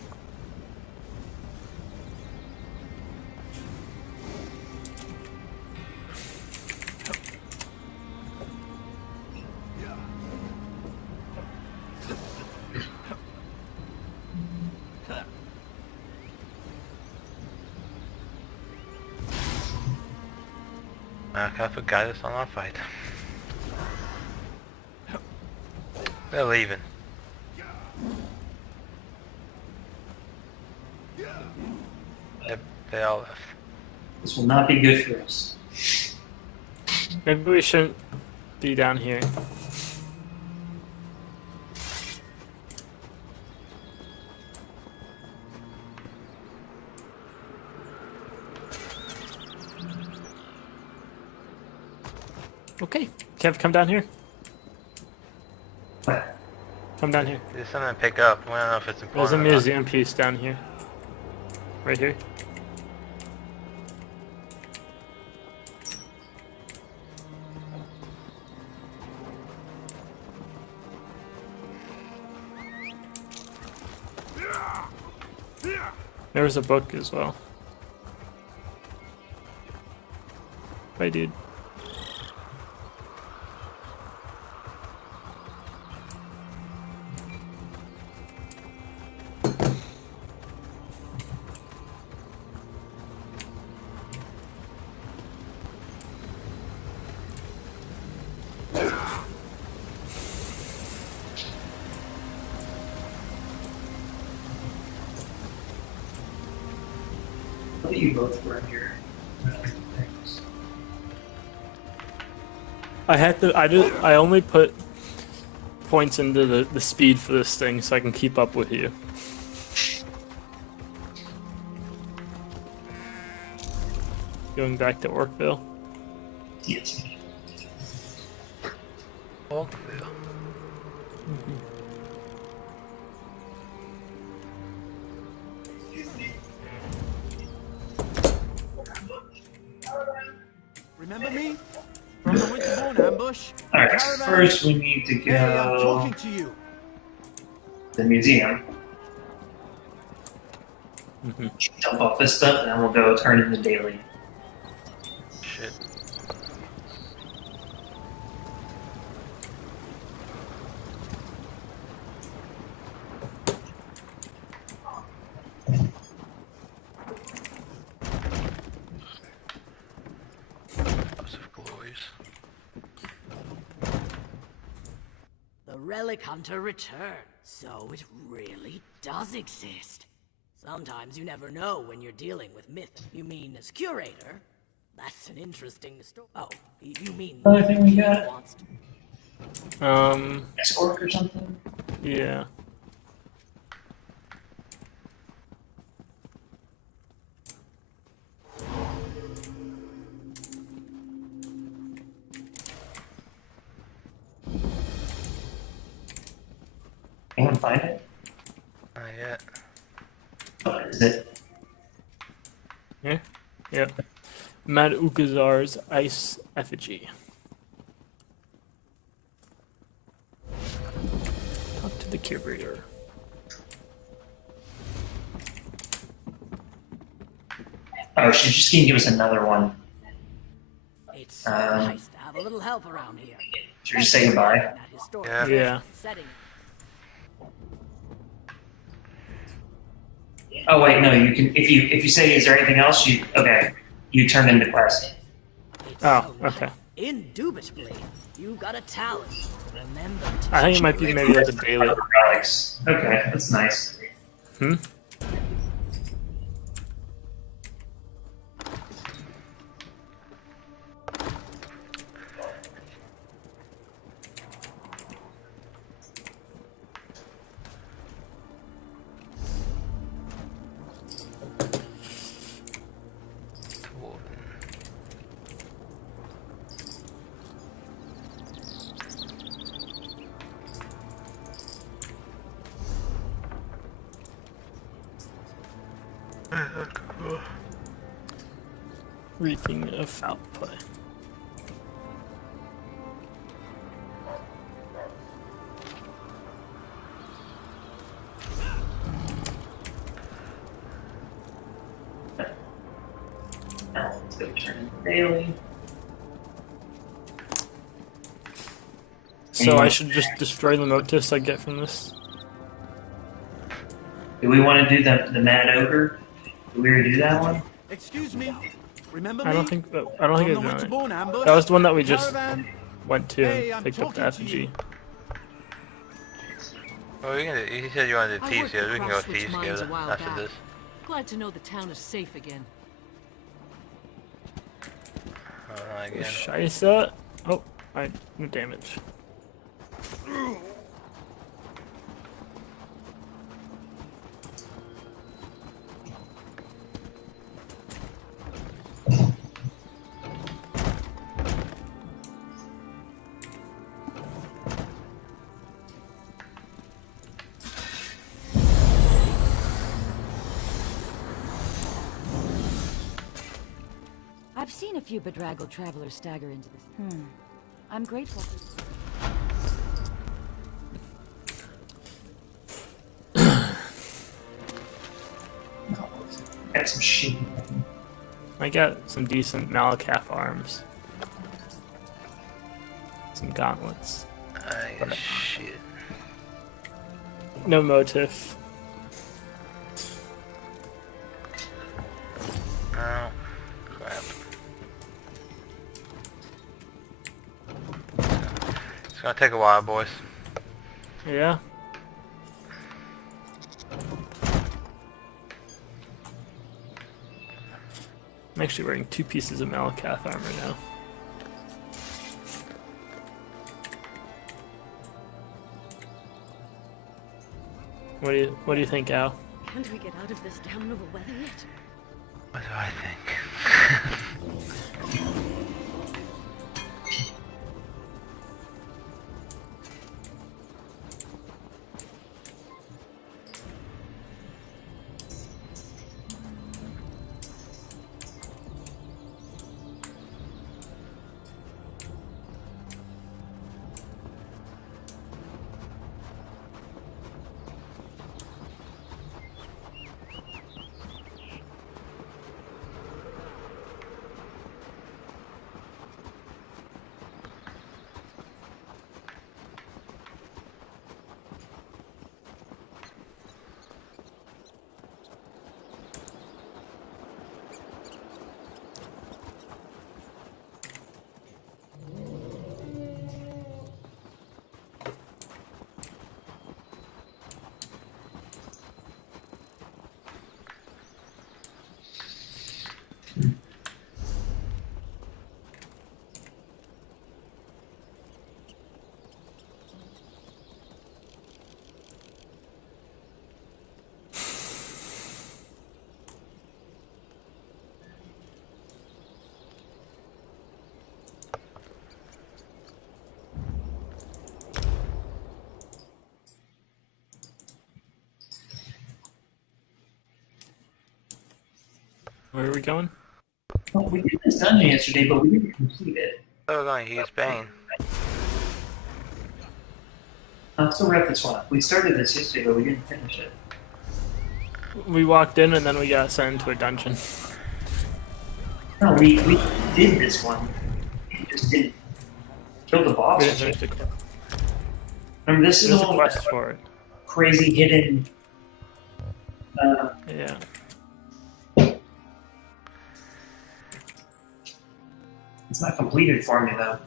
Kappa got us on our fight. They're leaving. They all left. This will not be good for us. Maybe we shouldn't be down here. Okay, Kev, come down here. What? Come down here. There's something to pick up. I don't know if it's There's important a or not. museum piece down here. Right here. There was a book as well. Bye, dude. I think you both were in here. I only put points into the speed for this thing so I can keep up with you. Going back to Orkville. Yes. Oakville. Remember me? From the Winterborn ambush? Alright, Caravan? first we need to Hey, I'm go talking to you. to the museum. Mhm. Dump off this stuff, and then we'll go turn in the daily. Shit. House of Glories. The relic hunter returned, so it really does exist. Sometimes you never know when you're dealing with myth. You mean as curator? That's an interesting story. Oh, you mean Another thing we he got? wants to. X-Orc or something? Yeah. Anyone find it? Not yet. What is it? Here? Yep. Mad Ukazar's ice effigy. Talk to the curator. Oh, she's just gonna give us another one. It's so nice to have a little help around here. Should we just say goodbye? That historic Yeah. Yeah. setting. Oh wait, no. You can if you say is there anything else? You turn in the quest. It's Oh, so okay. nice. Indubitably, you got a talent. Remember to I think it might be maybe as a daily. Relics. Okay, that's nice. Hmm? Reaping of foul play. Now let's go turn in the daily. So I should just destroy the notice I get from this? Do we want to do the Mad Ogre? Did we already do that one? Excuse me. Remember I me? don't think From I've the done it. Winterborn ambush? That was the one that we just Caravan? went to Hey, and I'm picked up the talking to you. effigy. Well, we can do, you said you wanted to do I thieves worked together. We at can go Crossroads thieves Mines together a while after back. this. Glad to know the town is safe again. Oh, not again. Scheisse. Oh, alright, no damage. seen a few bedraggled travelers stagger into this. I'm grateful. Got some shit. I got some decent Malakath arms. Some gauntlets. Shit. No motif. Oh, crap. It's gonna take a while, boys. Yeah. I'm actually wearing 2 pieces of Malakath armor now. What do you think, Al? Can't we get out of this damnable weather yet? What do I think? Where are we going? Well, we did this dungeon yesterday, but we didn't complete it. Oh, we're going to use Bane. Let's still wrap this one up. We started this yesterday, but we didn't finish it. We walked in and then we got sent into a dungeon. No, we did this one. We just didn't kill the boss. We didn't finish the quest. Remember, this is There's a all quest for it. crazy hidden. Yeah. It's not completed for me though.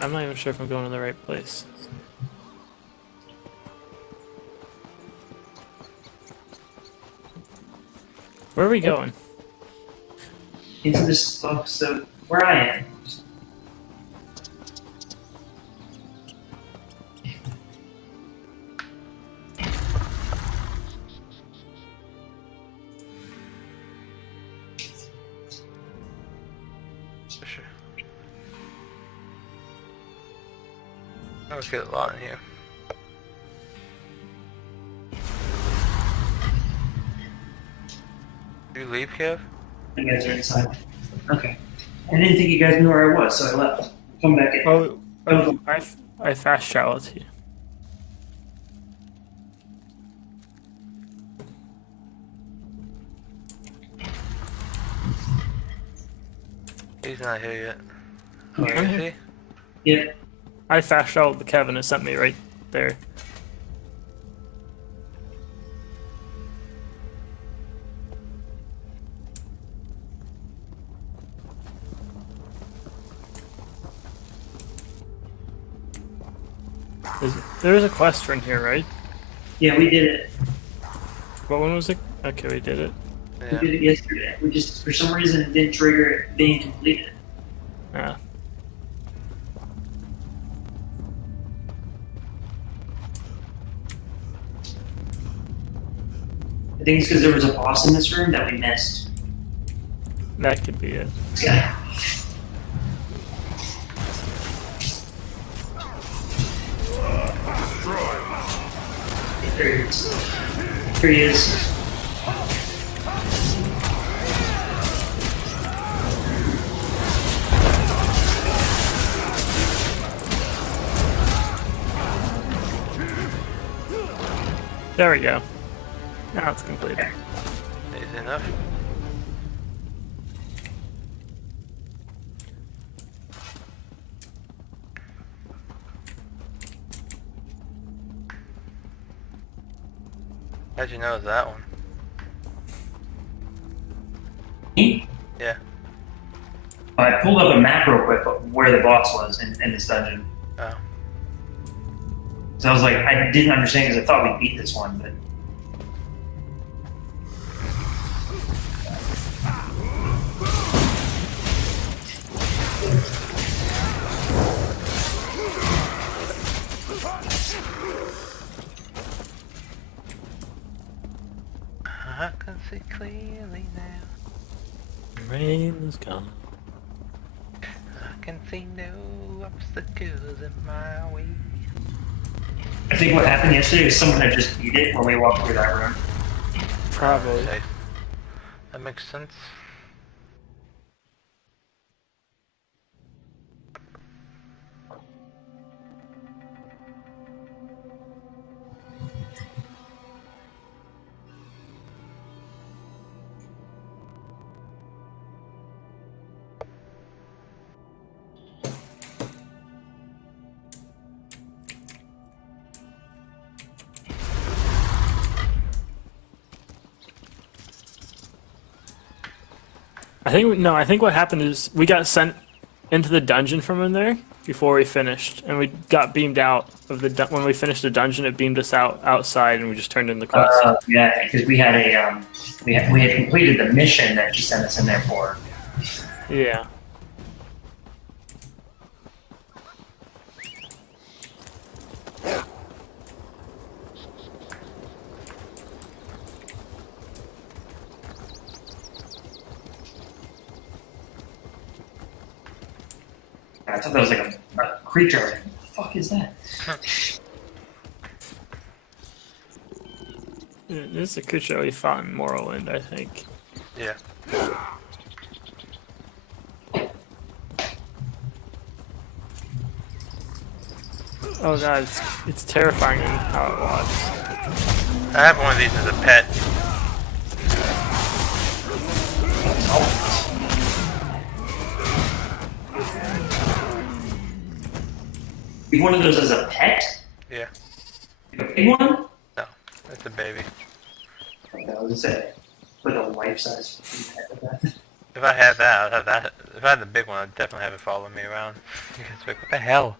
I'm not even sure if I'm going to the right place. Where are we going? Into this box, so where I am. For sure. I would get a lot in here. Did you leave, Kev? You guys are inside. Okay. I didn't think you guys knew where I was, so I left. Come back in. Oh, I fast traveled to you. He's not here yet. Oh, Okay. is he? Yeah. I fast traveled to Kevin and sent me right there. There is a quest in here, right? Yeah, we did it. What one was it? Okay, we did it. Yeah. We did it yesterday. We just, for some reason, it didn't trigger it being completed. Yeah. I think it's because there was a boss in this room that we missed. That could be it. This guy. There he is. Here he is. There we go. Now it's completed. Easy enough. How'd you know it was that one? Me? Yeah. I pulled up a map real quick of where the boss was in this dungeon. Oh. So I was like, I didn't understand because I thought we beat this one, but I can see clearly now. Rain is gone. I can see no obstacles in my way. I think what happened yesterday was someone had just beat it when we walked through that room. Probably. Safe. That makes sense. I think what happened is we got sent into the dungeon from in there before we finished, and we got beamed out of the when we finished the dungeon. It beamed us outside, and we just turned in the quest. Yeah, because we had a we had completed the mission that she sent us in there for. Yeah. I thought that was like a creature. What the fuck is that? This is a creature we fought in Morrowind, I think. Yeah. Oh god, it's terrifying in how it walks. I have one of these as a pet. You one of those as a pet? Yeah. A big one? No, it's a baby. Okay, I was gonna say, like a life-size pet of that. If I had that, I'd have that. If I had the big one, I'd definitely have it follow me around. It's like, what the hell?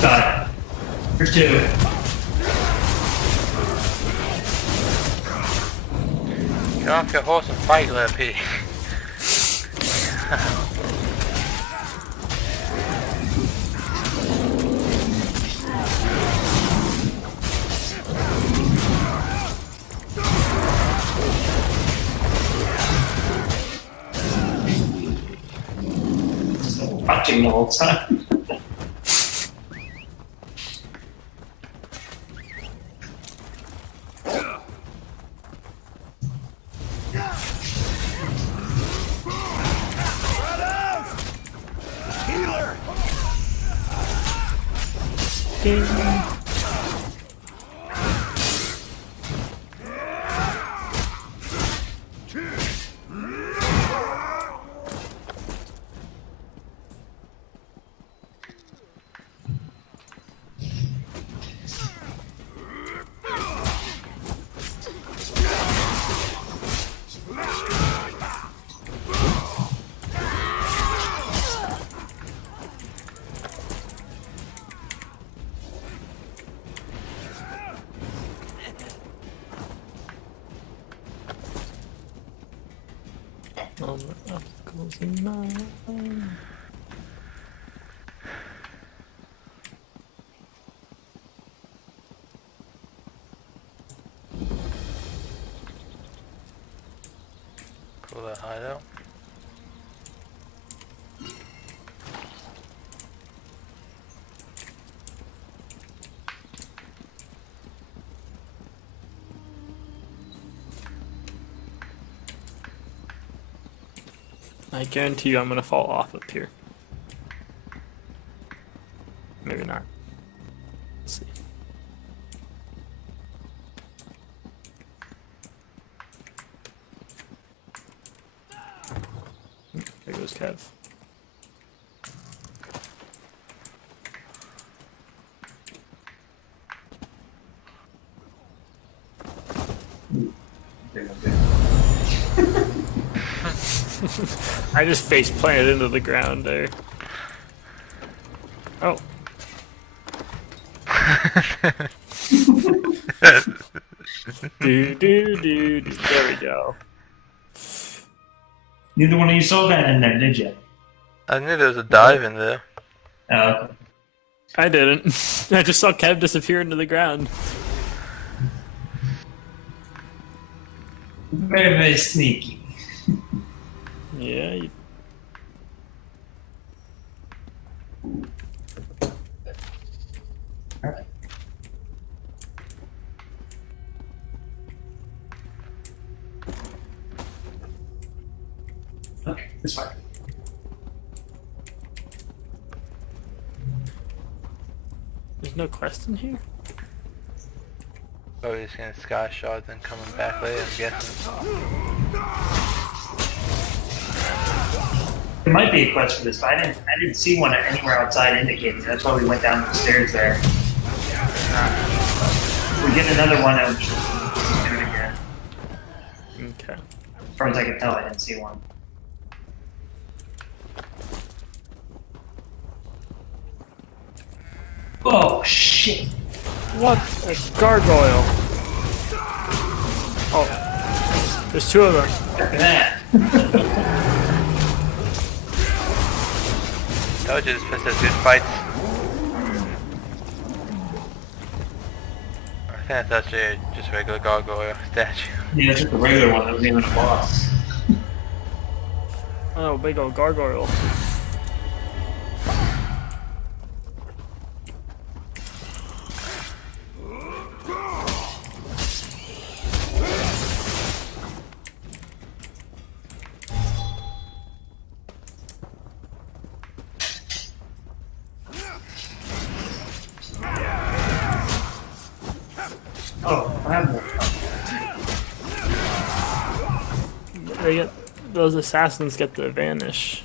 Got it. There's two. Get off your horse and fight, little pig. Watching the whole time. Obstacles in mind. Cool, that hideout. I guarantee you I'm gonna fall off up here. Maybe not. Let's see. There goes Kev. I just face planted into the ground there. Oh. do. There we go. Neither one of you saw that in there, did you? I knew there was a dive in there. Oh, okay. I didn't. I just saw Kev disappear into the ground. Very, very sneaky. Yeah. You... Alright. Okay, it's fine. There's no quest in here? Probably just gonna sky shot then coming back later, I'm guessing. There might be a quest for this, but I didn't see one anywhere outside indicating. That's why we went down the stairs there. If we get another one, I would just do it again. Okay. As far as I can tell, I didn't see one. Oh shit! What? It's gargoyle. Oh. There's two of them. Look at that. Told you this place has good fights. I think that's actually just a regular gargoyle statue. Yeah, it's just a regular one. That wasn't even a boss. Oh, big old gargoyle. Oh, I have more. They get those assassins get to vanish.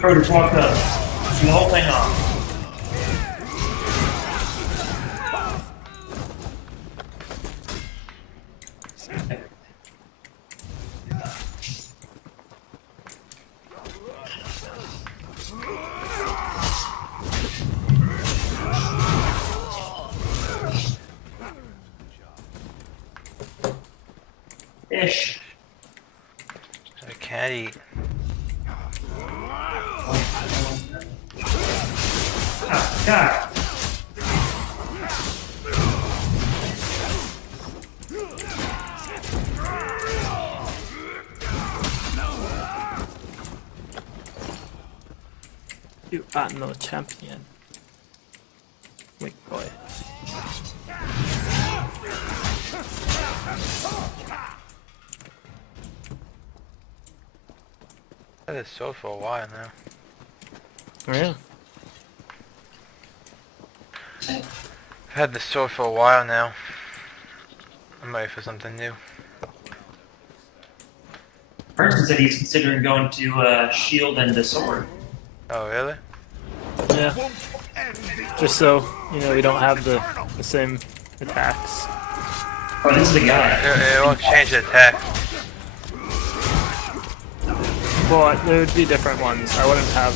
Bro just walked up. The whole thing off. Ish. I can't eat. Oh, God. You are no champion. Weak boy. I've had this sword for a while now. Oh, yeah. I've had this sword for a while now. I'm ready for something new. Person said he's considering going to shield and the sword. Oh really? Yeah. Just so, you know, we don't have the the same attacks. Oh, this is the guy. It won't change the attack. Well, there would be different ones. I wouldn't have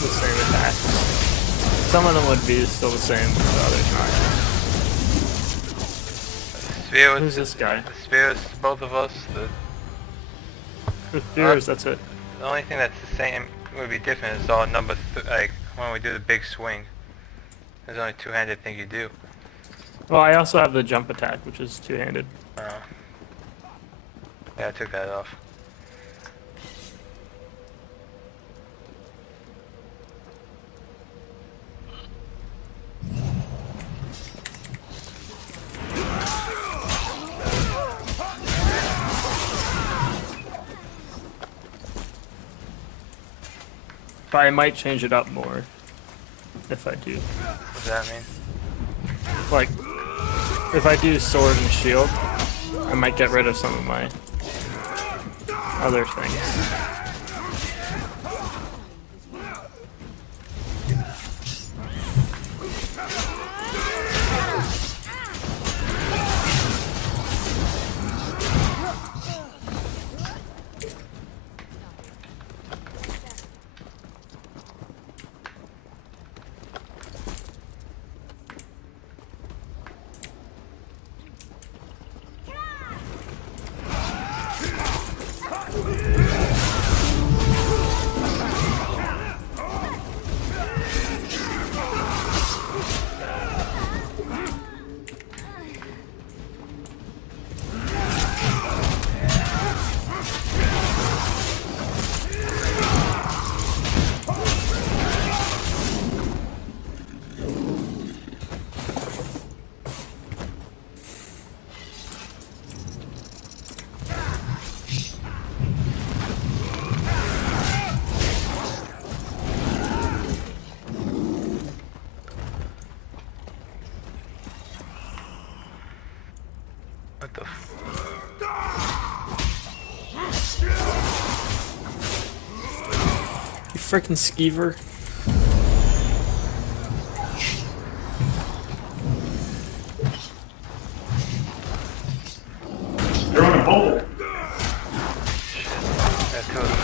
the same attacks. Some of them would be still the same, but others not. Who's this guy? The spirits, both of us. The spirits, that's it. The only thing that's the same would be different is all number like when we do the big swing. There's only two-handed thing you do. Well, I also have the jump attack, which is two-handed. Yeah, I took that off. But I might change it up more if I do. What does that mean? Like, if I do sword and shield, I might get rid of some of my other things. What the f- You frickin' skeever. They're on a boulder. That two of them.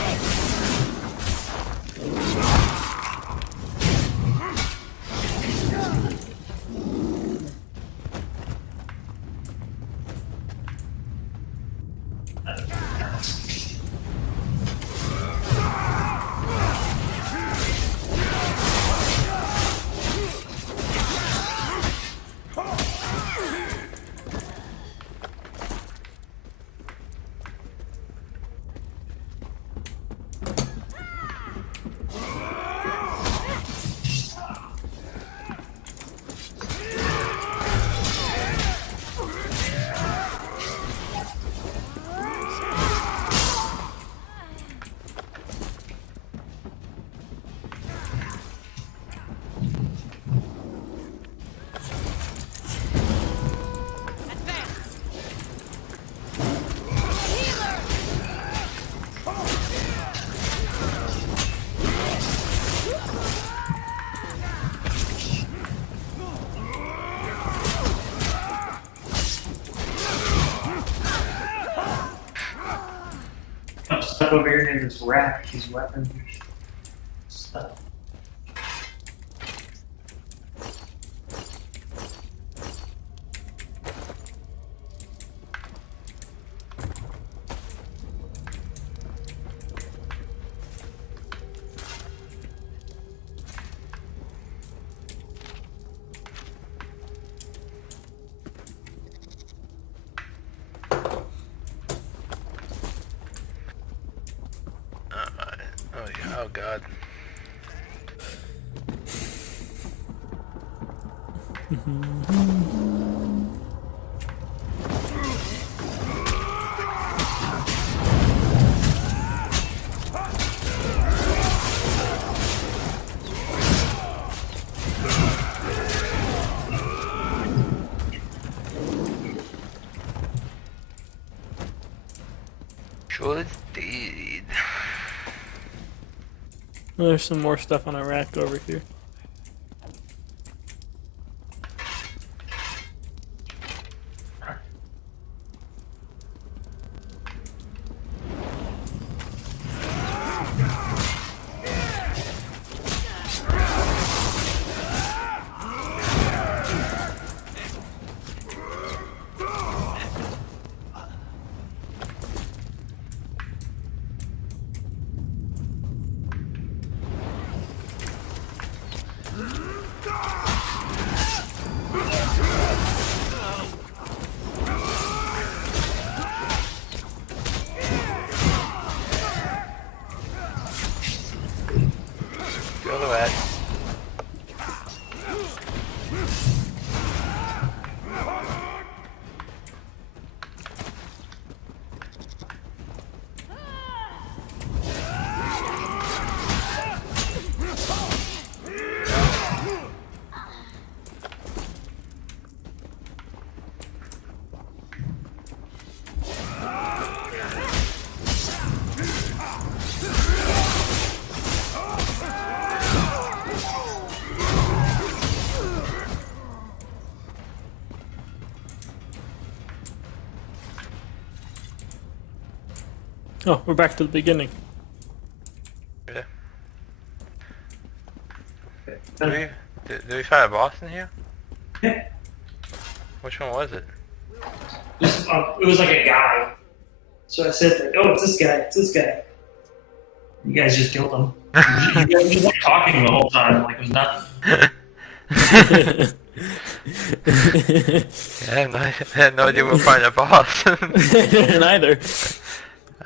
Stuff over here in this rack, his weapons, stuff. Oh yeah, oh god. Sure it's dead. There's some more stuff on a rack over here. silhouette. Oh, we're back to the beginning. Yeah. Did we fight a boss in here? Yeah. Which one was it? It was like a guy. So I said, like, oh, it's this guy. It's this guy. You guys just killed him. You guys just like talking the whole time like it was nothing. I had no idea we were fighting a boss. Neither.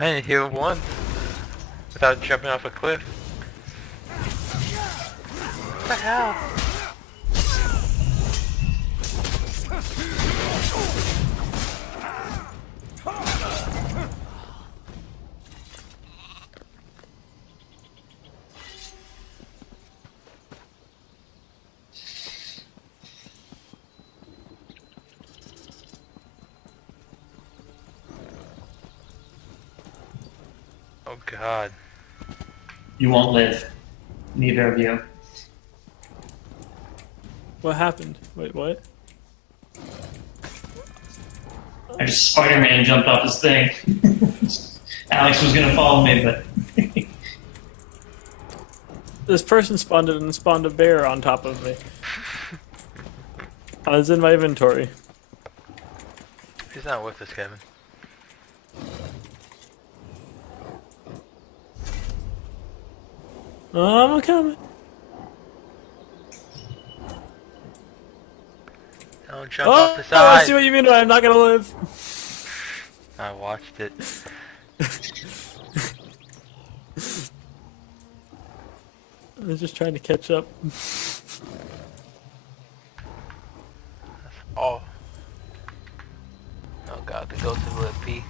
I didn't heal one without jumping off a cliff. What the hell? Oh God. You won't live. Neither of you. What happened? Wait, what? I just Spider-Man jumped off his thing. Alex was gonna follow me, but This person spawned a bear on top of me. I was in my inventory. He's not with us, Kevin. Oh, I'm coming. Don't jump Oh, off the side. I see what you mean. I'm not gonna live. I watched it. I was just trying to catch up. Oh. Oh God, the ghost of Lip P.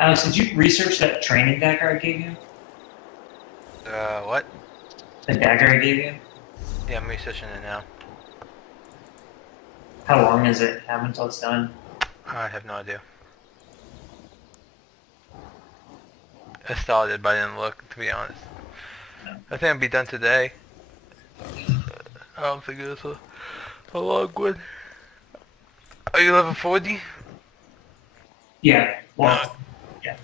Alex, did you research that training dagger I gave you? What? The dagger I gave you? Yeah, I'm researching it now. How long is it? Have until it's done? I have no idea. I started, but I didn't look, to be honest. I think it'll be done today. I don't think it's a long one. Are you level 40? Yeah. Well, yeah.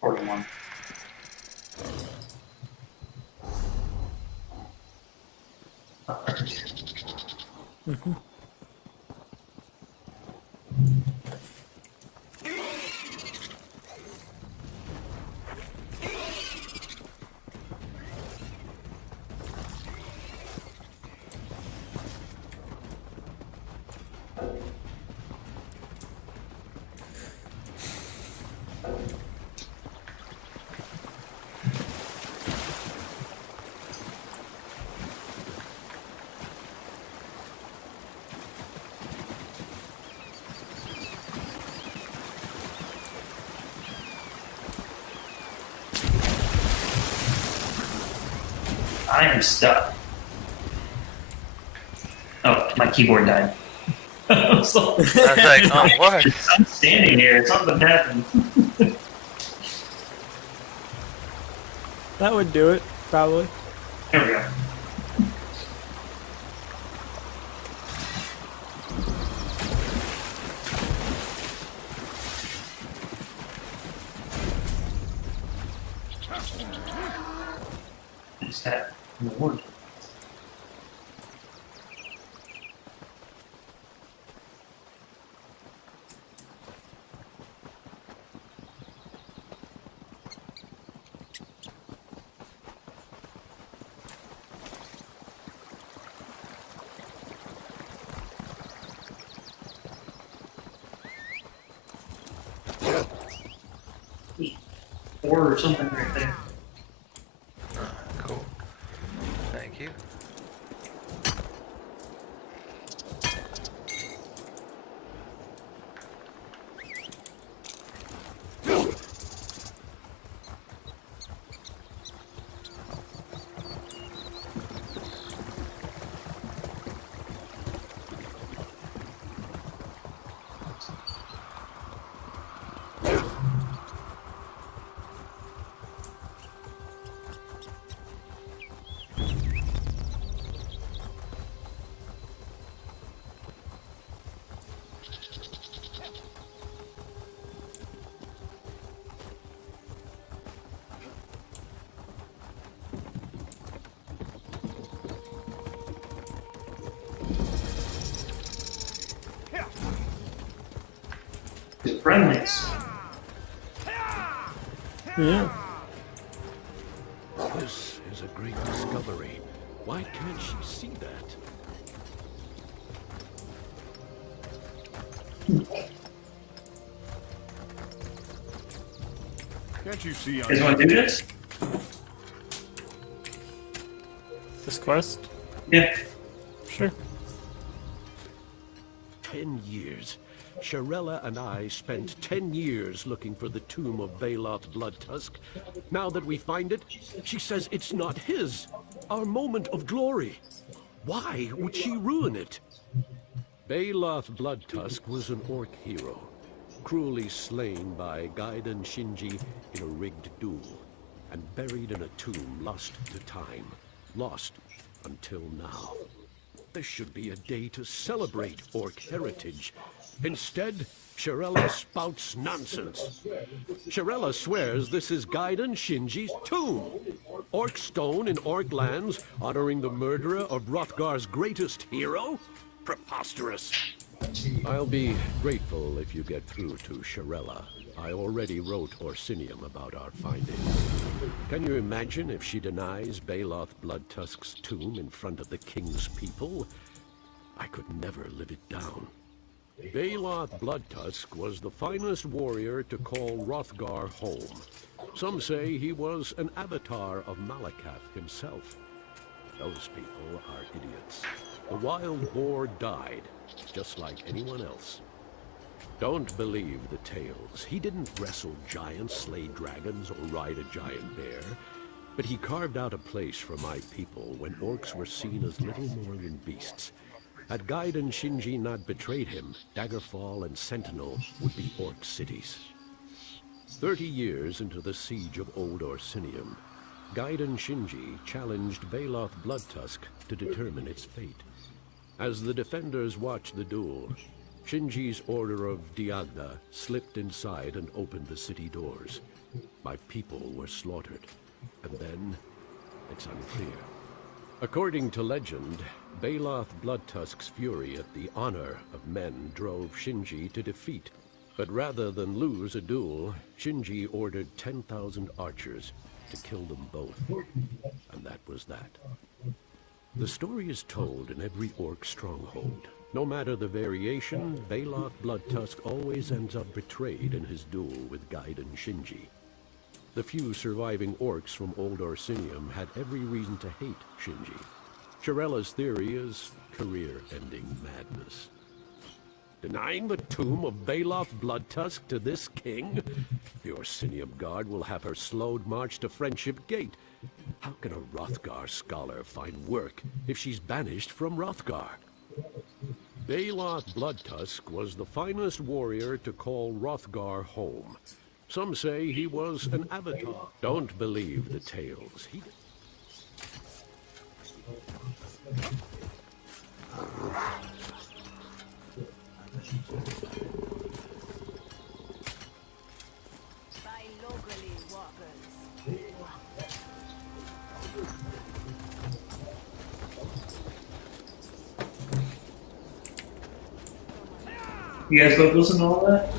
41. I am stuck. Oh, my keyboard died. I was like, oh, what? I'm standing here. Something happened. That would do it, probably. There we go. What's that? In the wood. ore or something right there. Cool. Thank you. The friendlies. Yeah. This is a great discovery. Why can't she see that? Can't you see? You guys want to do this? This quest? Yeah. Sure. 10 years. Shirella and I spent 10 years looking for the tomb of Baloth Bloodtusk. Now that we find it, she says it's not his. Our moment of glory. Why would she ruin it? Baloth Bloodtusk was an orc hero, cruelly slain by Gaiden Shinji in a rigged duel, and buried in a tomb lost to time. Lost until now. This should be a day to celebrate orc heritage. Instead, Shirella spouts nonsense. Shirella swears this is Gaiden Shinji's tomb. Orc stone in orc lands, honoring the murderer of Hrothgar's greatest hero? Preposterous. I'll be grateful if you get through to Shirella. I already wrote Orsinium about our findings. Can you imagine if she denies Baloth Bloodtusk's tomb in front of the king's people? I could never live it down. Baloth Bloodtusk was the finest warrior to call Hrothgar home. Some say he was an avatar of Malakath himself. Those people are idiots. The wild boar died, just like anyone else. Don't believe the tales. He didn't wrestle giants, slay dragons, or ride a giant bear. But he carved out a place for my people when orcs were seen as little more than beasts. Had Gaiden Shinji not betrayed him, Daggerfall and Sentinel would be orc cities. 30 years into the siege of Old Orsinium, Gaiden Shinji challenged Baloth Bloodtusk to determine its fate. As the defenders watched the duel, Shinji's order of Diagda slipped inside and opened the city doors. My people were slaughtered, and then it's unclear. According to legend, Baloth Bloodtusk's fury at the honor of men drove Shinji to defeat. But rather than lose a duel, Shinji ordered 10,000 archers to kill them both. And that was that. The story is told in every orc stronghold. No matter the variation, Baloth Bloodtusk always ends up betrayed in his duel with Gaiden Shinji. The few surviving orcs from Old Orsinium had every reason to hate Shinji. Shirella's theory is career-ending madness. Denying the tomb of Baloth Bloodtusk to this king? The Orsinium Guard will have her slowed march to Friendship Gate. How can a Hrothgar scholar find work if she's banished from Hrothgar? Baloth Bloodtusk was the finest warrior to call Hrothgar home. Some say he was an avatar. Don't believe the tales. You guys both listen to all that?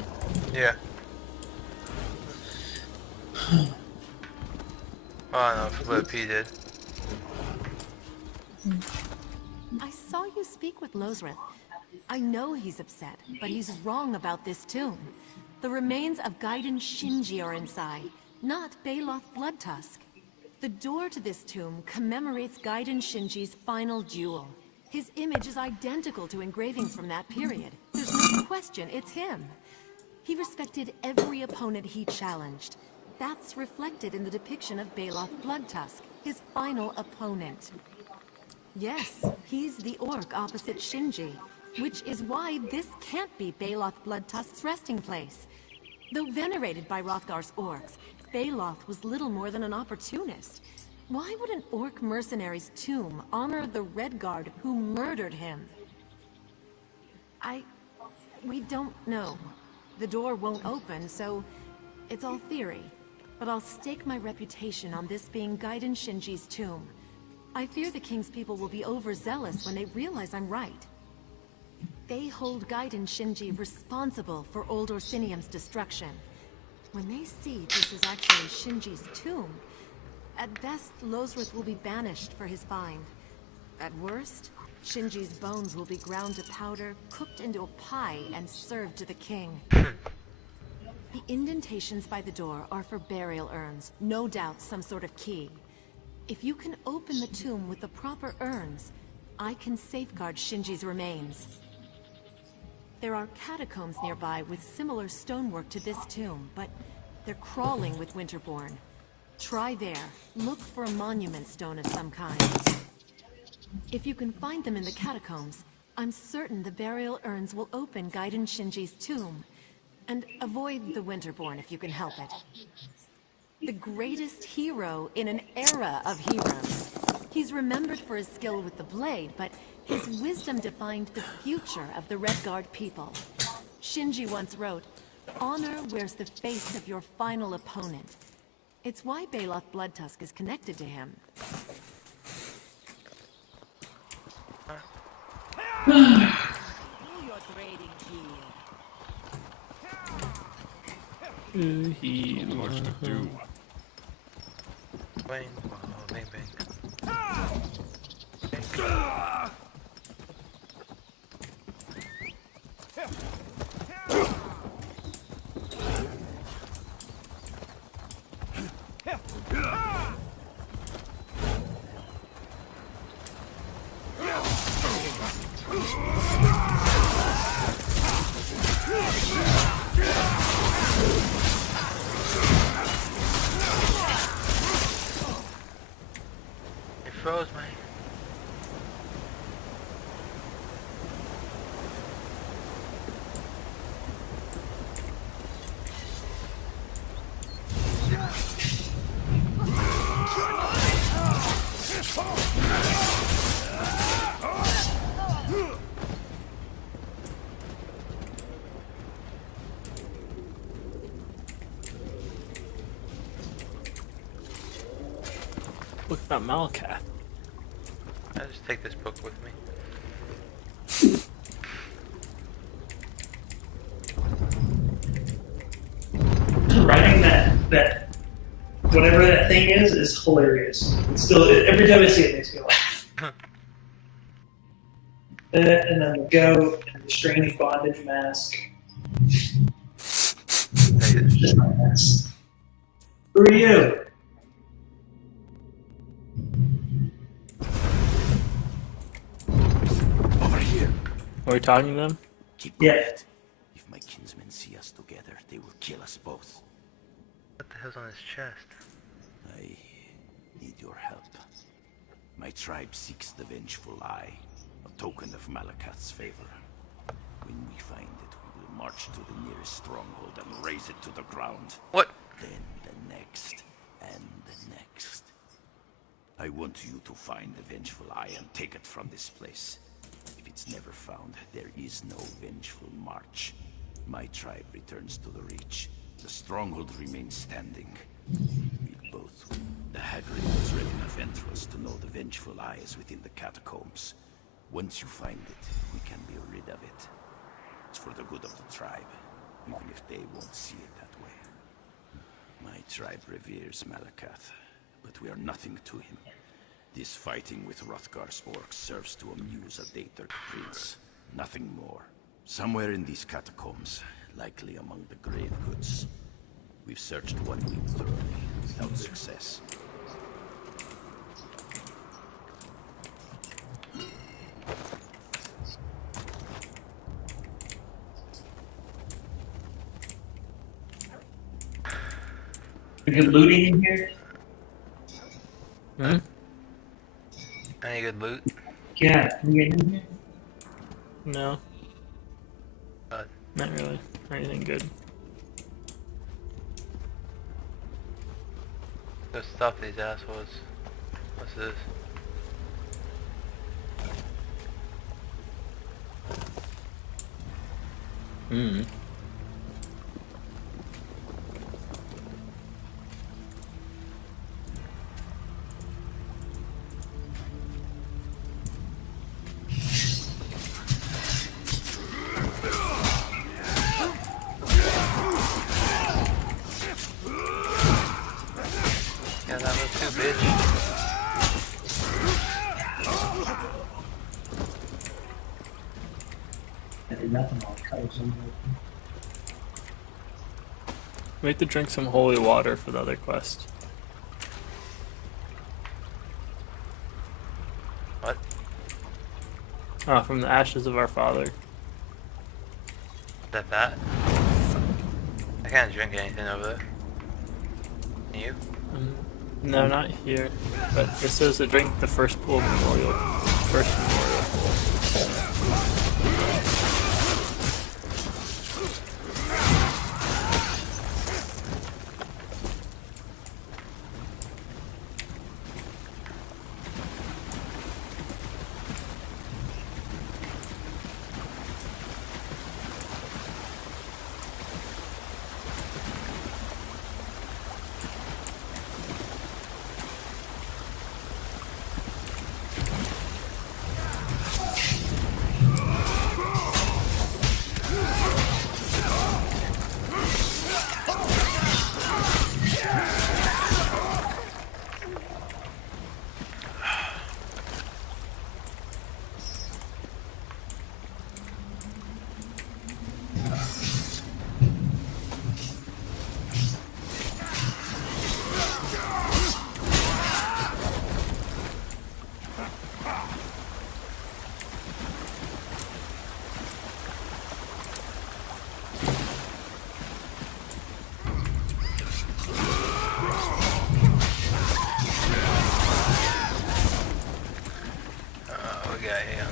Yeah. I don't know if what P did. I saw you speak with Lozrith. I know he's upset, but he's wrong about this tomb. The remains of Gaiden Shinji are inside. not Baloth Bloodtusk. The door to this tomb commemorates Gaiden Shinji's final duel. His image is identical to engravings from that period. There's no question it's him. He respected every opponent he challenged. That's reflected in the depiction of Baloth Bloodtusk, his final opponent. Yes, he's the orc opposite Shinji, which is why this can't be Baloth Bloodtusk's resting place. Though venerated by Hrothgar's orcs, Baloth was little more than an opportunist. Why would an orc mercenary's tomb honor the Redguard who murdered him? We don't know. The door won't open, so it's all theory. But I'll stake my reputation on this being Gaiden Shinji's tomb. I fear the King's people will be overzealous when they realize I'm right. They hold Gaiden Shinji responsible for Old Orsinium's destruction. When they see this is actually Shinji's tomb, at best, Losrith will be banished for his find. At worst, Shinji's bones will be ground to powder, cooked into a pie, and served to the king. The indentations by the door are for burial urns, no doubt some sort of key. If you can open the tomb with the proper urns, I can safeguard Shinji's remains. There are catacombs nearby with similar stonework to this tomb, but they're crawling with Winterborn. Try there. Look for a monument stone of some kind. If you can find them in the catacombs, I'm certain the burial urns will open Gaiden Shinji's tomb. And avoid the Winterborn if you can help it. The greatest hero in an era of heroes. He's remembered for his skill with the blade, but his wisdom defined the future of the Redguard people. Shinji once wrote, "Honor wears the face of your final opponent." It's why Baloth Bloodtusk is connected to him. Not much to do. Bang, bang, bang. It froze me. Look at that Malakath. I'll just take this book with me. Writing that whatever that thing is hilarious. It's still every time I see it makes me laugh. That and then the goat and the strange bondage mask. Just my mess. Who are you? Over here. Are we talking to them? Keep Yeah. quiet. If my kinsmen see us together, they will kill us both. What the hell's on his chest? I need your help. My tribe seeks the Vengeful Eye, a token of Malakath's favor. When we find it, we will march to the nearest stronghold and raze it to the ground. What? Then the next, and the next. I want you to find the Vengeful Eye and take it from this place. If it's never found, there is no Vengeful March. My tribe returns to the Reach. The stronghold remains standing. We both win. The Hagrid was read enough entrails to know the Vengeful Eye is within the catacombs. Once you find it, we can be rid of it. It's for the good of the tribe, even if they won't see it that way. My tribe reveres Malakath, but we are nothing to him. This fighting with Hrothgar's orcs serves to amuse a Dater prince. Nothing more. Somewhere in these catacombs, likely among the grave goods. We've searched one week thoroughly, without success. Good looting in here? Hmm? Any good loot? Yeah, can we get in here? No, Uh, not really. Anything good. go stuff these assholes. What's this? Hmm. Yeah, that was too, bitch. I did nothing wrong. Colors on We have to drink some holy water for the other quest. What? Oh, from the ashes of our father. That? I can't drink anything over there. Can you? No, not here. But it says to drink the first pool memorial. First memorial pool. Yeah, yeah.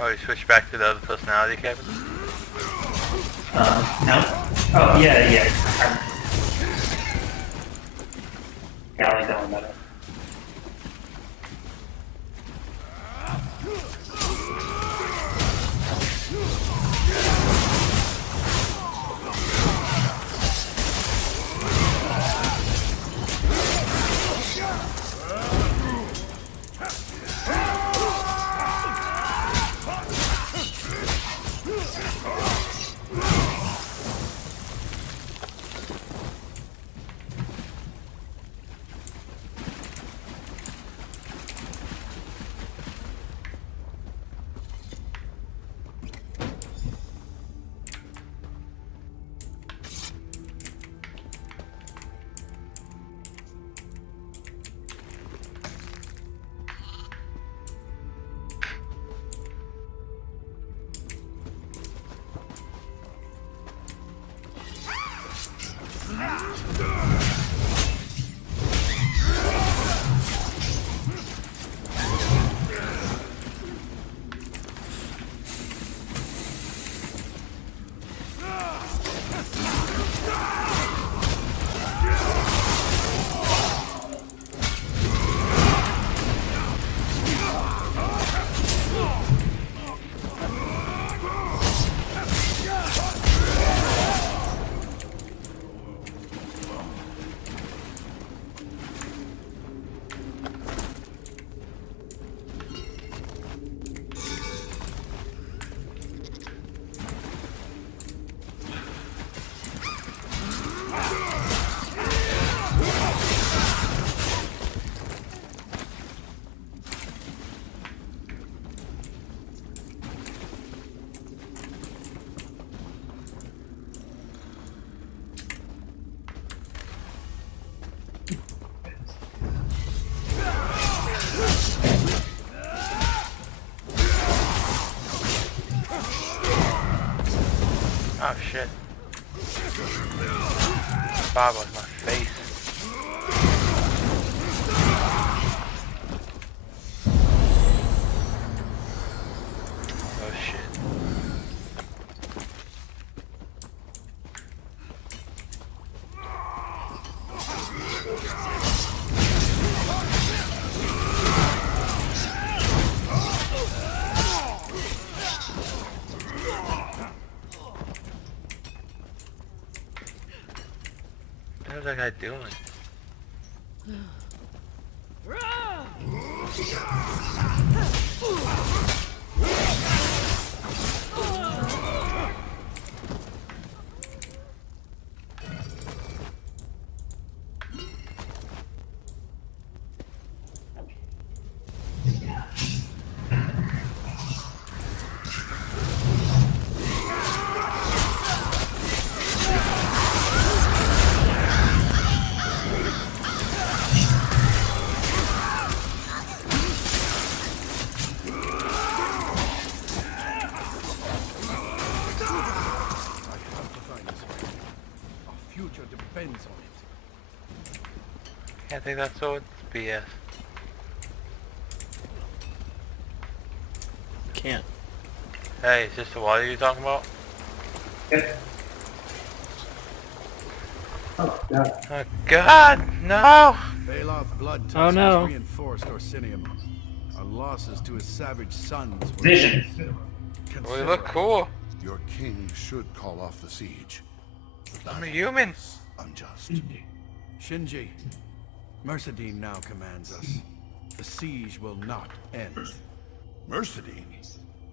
Oh, you switched back to the other personality, Kevin? No? Oh, yeah. Yeah, I like that one better. Oh shit. Bob was my face. Oh shit. What is that guy doing? Depends on it. Can't take that sword? It's BS. Can't. Hey, is this the water you're talking about? Yep. Oh god. Oh god, no! Bailoff blood Oh, tusk no. has reinforced Orsinium. Our losses to his savage sons were Vision. We look cool. Your king should call off the siege. I'm a human. Unjust. Shinji, Mercedine now commands us. The siege will not end. Mercedine?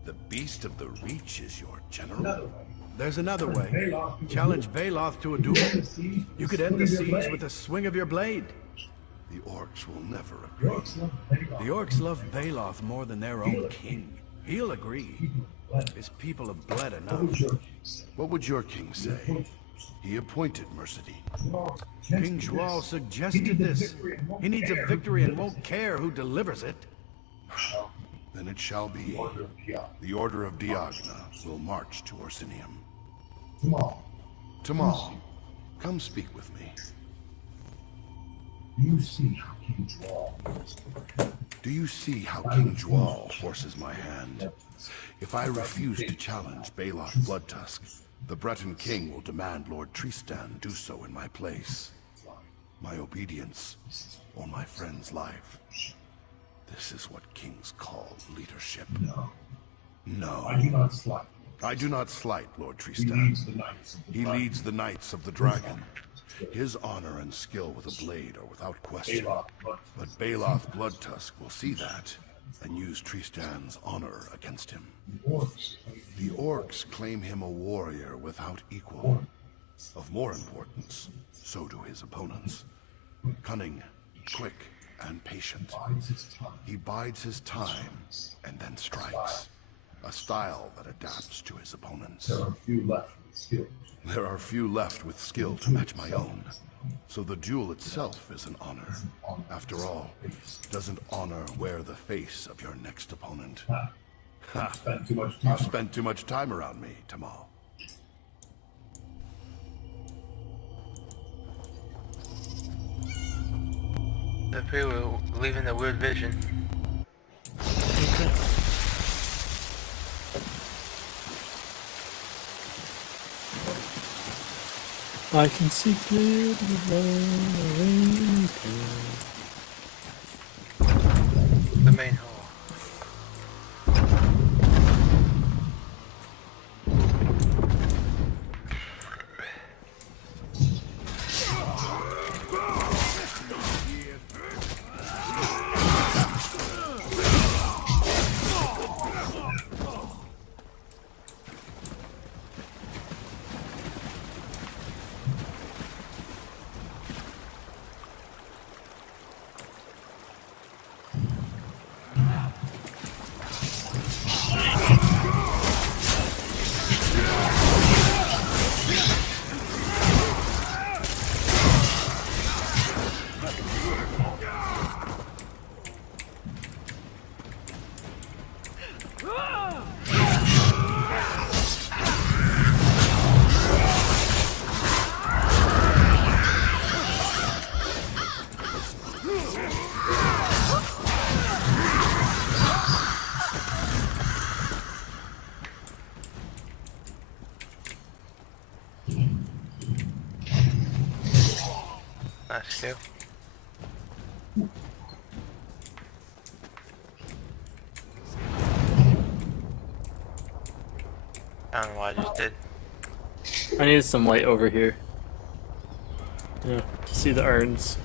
The beast of the Reach is your general? There's another way. Challenge Bailoff to a duel. You could end the siege with a swing of your blade. The orcs will never agree. The orcs love Bailoff more than their own king. He'll agree. His people have bled enough. What would your king say? He appointed Mercedine. King Zhual suggested this. He needs a victory and won't care who delivers it. Then it shall be. The Order of Diagna will march to Orsinium. Tamal, come speak with me. Do you see how King Zhual forces my hand? If I refuse to challenge Bailoff Bloodtusk, the Breton king will demand Lord Tristan do so in my place. My obedience, or my friend's life. This is what kings call leadership. No. I do not slight. I do not slight Lord Tristan. He leads the Knights of the Dragon. His honor and skill with a blade are without question. But Bailoff Bloodtusk will see that, and use Tristan's honor against him. The orcs claim him a warrior without equal. Of more importance, so do his opponents. Cunning, quick, and patient. He bides his time, and then strikes. A style that adapts to his opponents. There are few left with skill to match my own. So the duel itself is an honor. After all, doesn't honor wear the face of your next opponent? You've spent too much time around me, Tamal. The people leaving the weird vision. I can see clearly The main hall. Nice kill. I don't know what I just did. I needed some light over here. Yeah, to see the urns.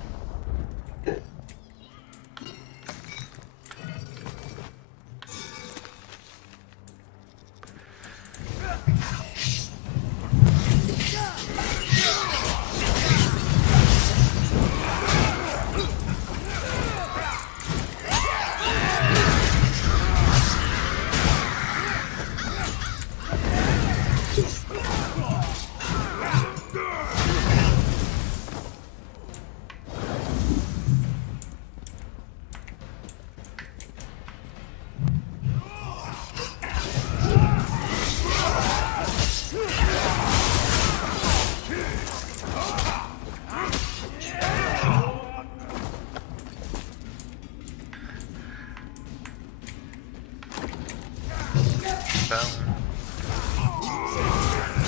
Bone.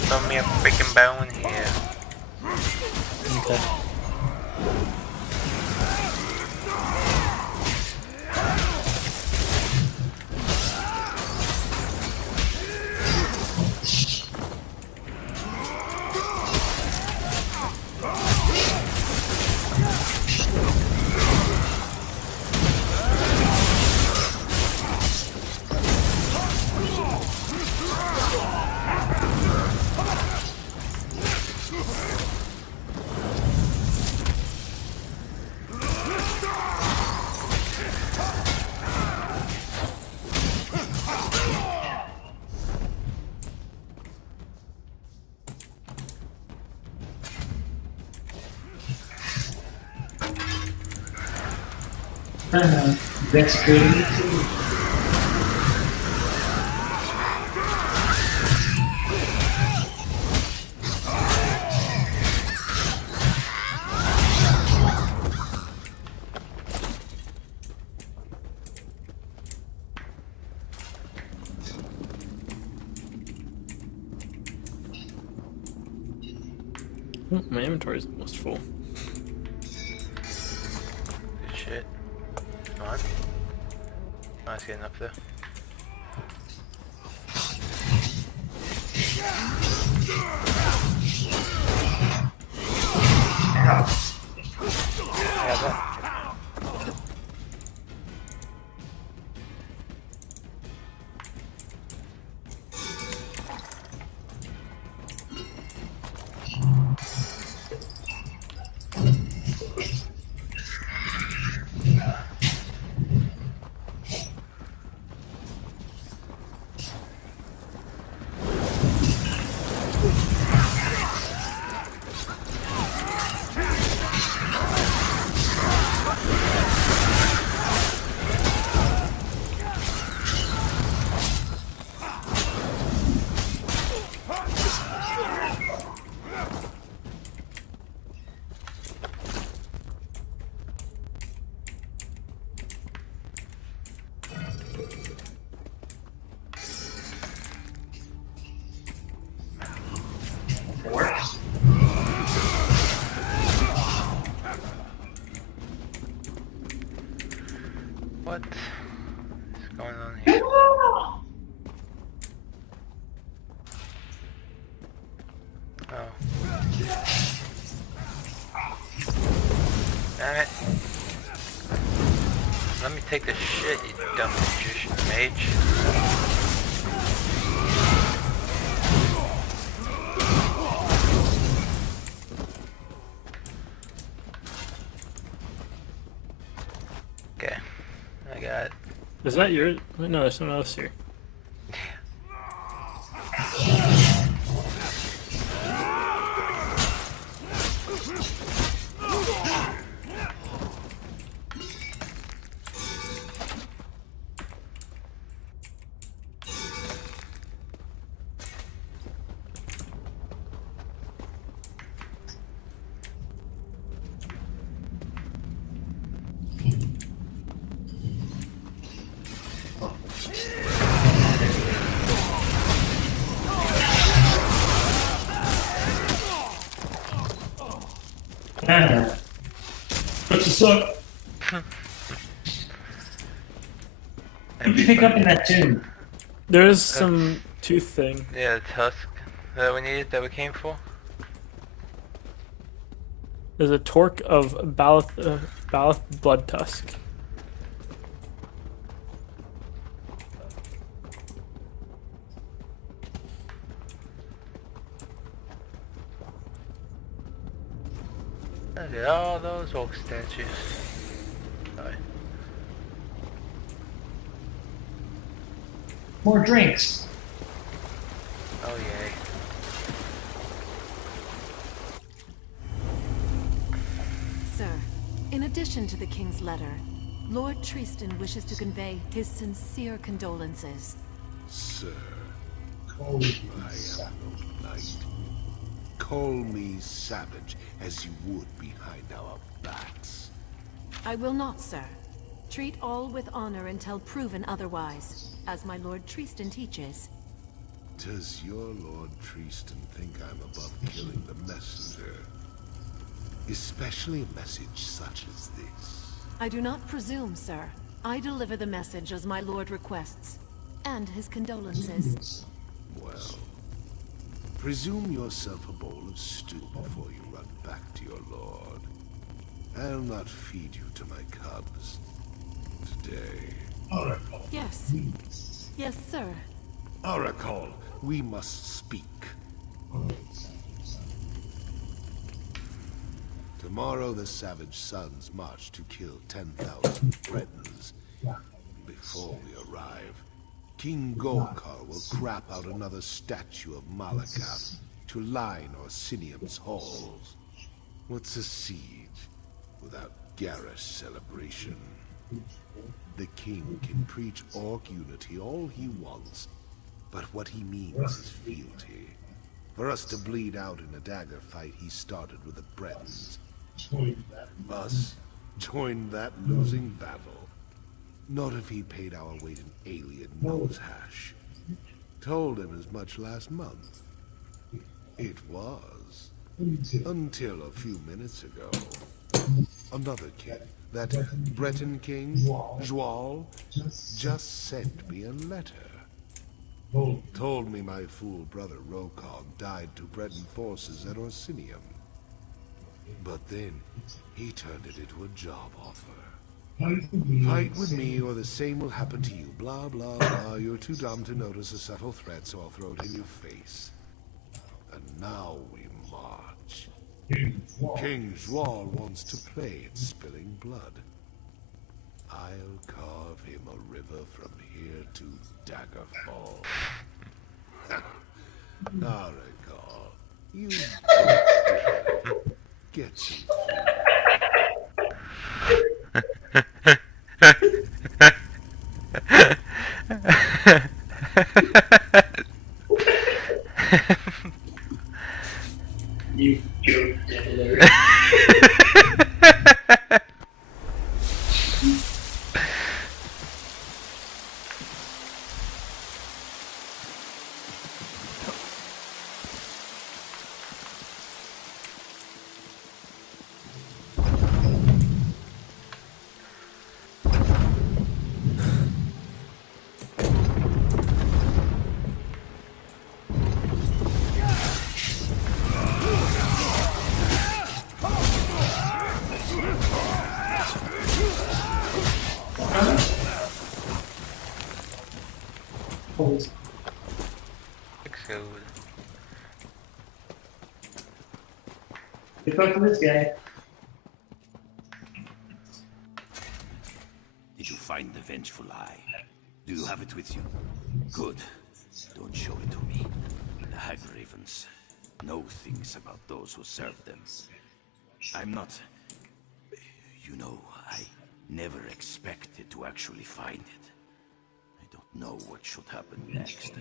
Throw me a freaking bone here. Okay. That's good. My inventory's almost full. Good shit. Come on. Nice getting up there. Yeah, that. What is going on here? Oh. Damn it. Let me take this shit, you dumb magician mage. Okay. I got it. Is that yours? Wait, no, there's someone else here. What's up? What did you pick up in that tomb? There is some tooth thing. Yeah, the tusk that we needed, that we came for. There's a torque of Baloth blood tusk. Look at all those oak statues. Sorry. More drinks. Oh yay. Sir, in addition to the King's letter, Lord Tristan wishes to convey his sincere condolences. Sir, I am no knight. Call me savage as you would behind our backs. I will not, sir. Treat all with honor until proven otherwise, as my Lord Tristan teaches. Does your Lord Tristan think I'm above killing the messenger? Especially a message such as this. I do not presume, sir. I deliver the message as my lord requests, and his condolences. Well, presume yourself a bowl of stew before you run back to your lord. I'll not feed you to my cubs today. Yes. Yes, sir. Oracle, we must speak. Tomorrow the savage sons march to kill 10,000 Bretons. Before we arrive, King Golkar will crap out another statue of Malakath to line Orsinium's halls. What's a siege without garish celebration? The king can preach orc unity all he wants, but what he means is fealty. For us to bleed out in a dagger fight he started with the Bretons. Us joined that losing battle. Not if he paid our weight in alien nose hash. Told him as much last month. It was. Until a few minutes ago. Another king, that Breton king, Joal, just sent me a letter. Told me my fool brother Rokog died to Breton forces at Orsinium. But then, he turned it into a job offer. Fight with me or the same will happen to you. Blah, blah, blah. You're too dumb to notice a subtle threat, so I'll throw it in your face. And now we march. King Joal wants to play at spilling blood. I'll carve him a river from here to Daggerfall. Oracle, you get some You joke, devil. Looks good. Good luck with this guy. Did you find the vengeful eye? Do you have it with you? Good. Don't show it to me. The Hag Ravens know things about those who serve them. I'm not... You know, I never expected to actually find it. I don't know what should happen next.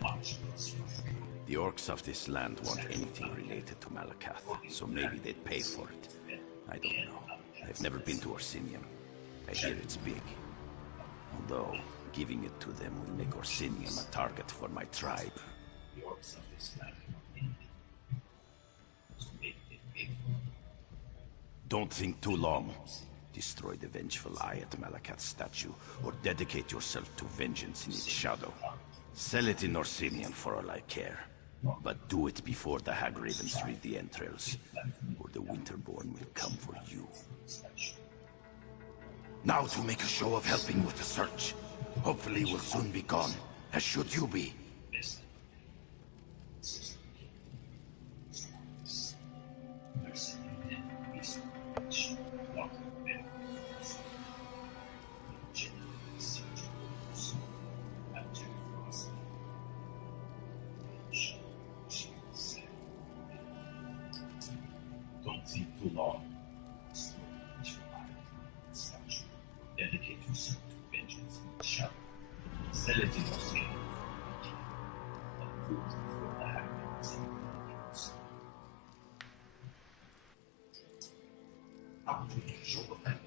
The orcs of this land want anything related to Malakath, so maybe they'd pay for it. I don't know. I've never been to Orsinium. I hear it's big. Although, giving it to them will make Orsinium a target for my tribe. Don't think too long. destroy the vengeful eye at Malakat's statue, or dedicate yourself to vengeance in its shadow. Sell it in Orsinian for all I care. But do it before the Hag Ravens read the entrails, or the Winterborn will come for you. Now to make a show of helping with the search. Hopefully we'll soon be gone, as should you be. Don't think too long. Dedicate yourself to vengeance in the shadow. Sell it in Australia. And do it before the happiness. I'll make a show of that.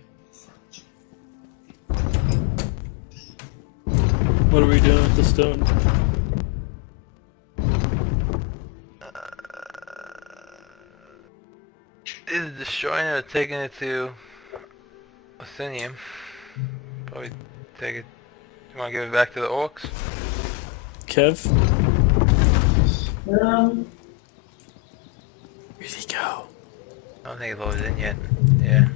What are we doing with the stone? Either destroying it or taking it to Orsinium. Probably take it. You want to give it back to the orcs? Kev? Um, Where'd he go? I don't think it loaded in yet. Yeah.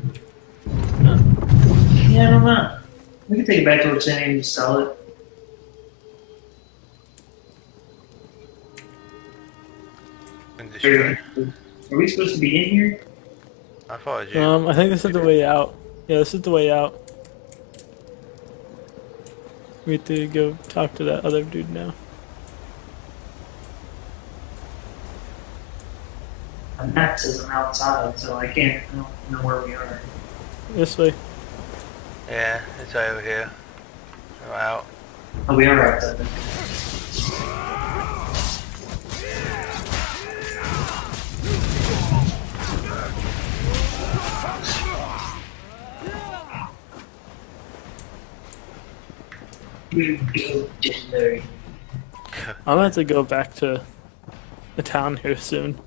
yeah, I don't know. We can take it back to Orsinium and sell it. And destroy it. Are we supposed to be in here? I followed you. I think this is the way out. Yeah, this is the way out. We have to go talk to that other dude now. The map says I'm outside, so I don't know where we are. This way. Yeah, it's right over here. Go out. Oh, we are outside then. I'm gonna have to go back to the town here soon.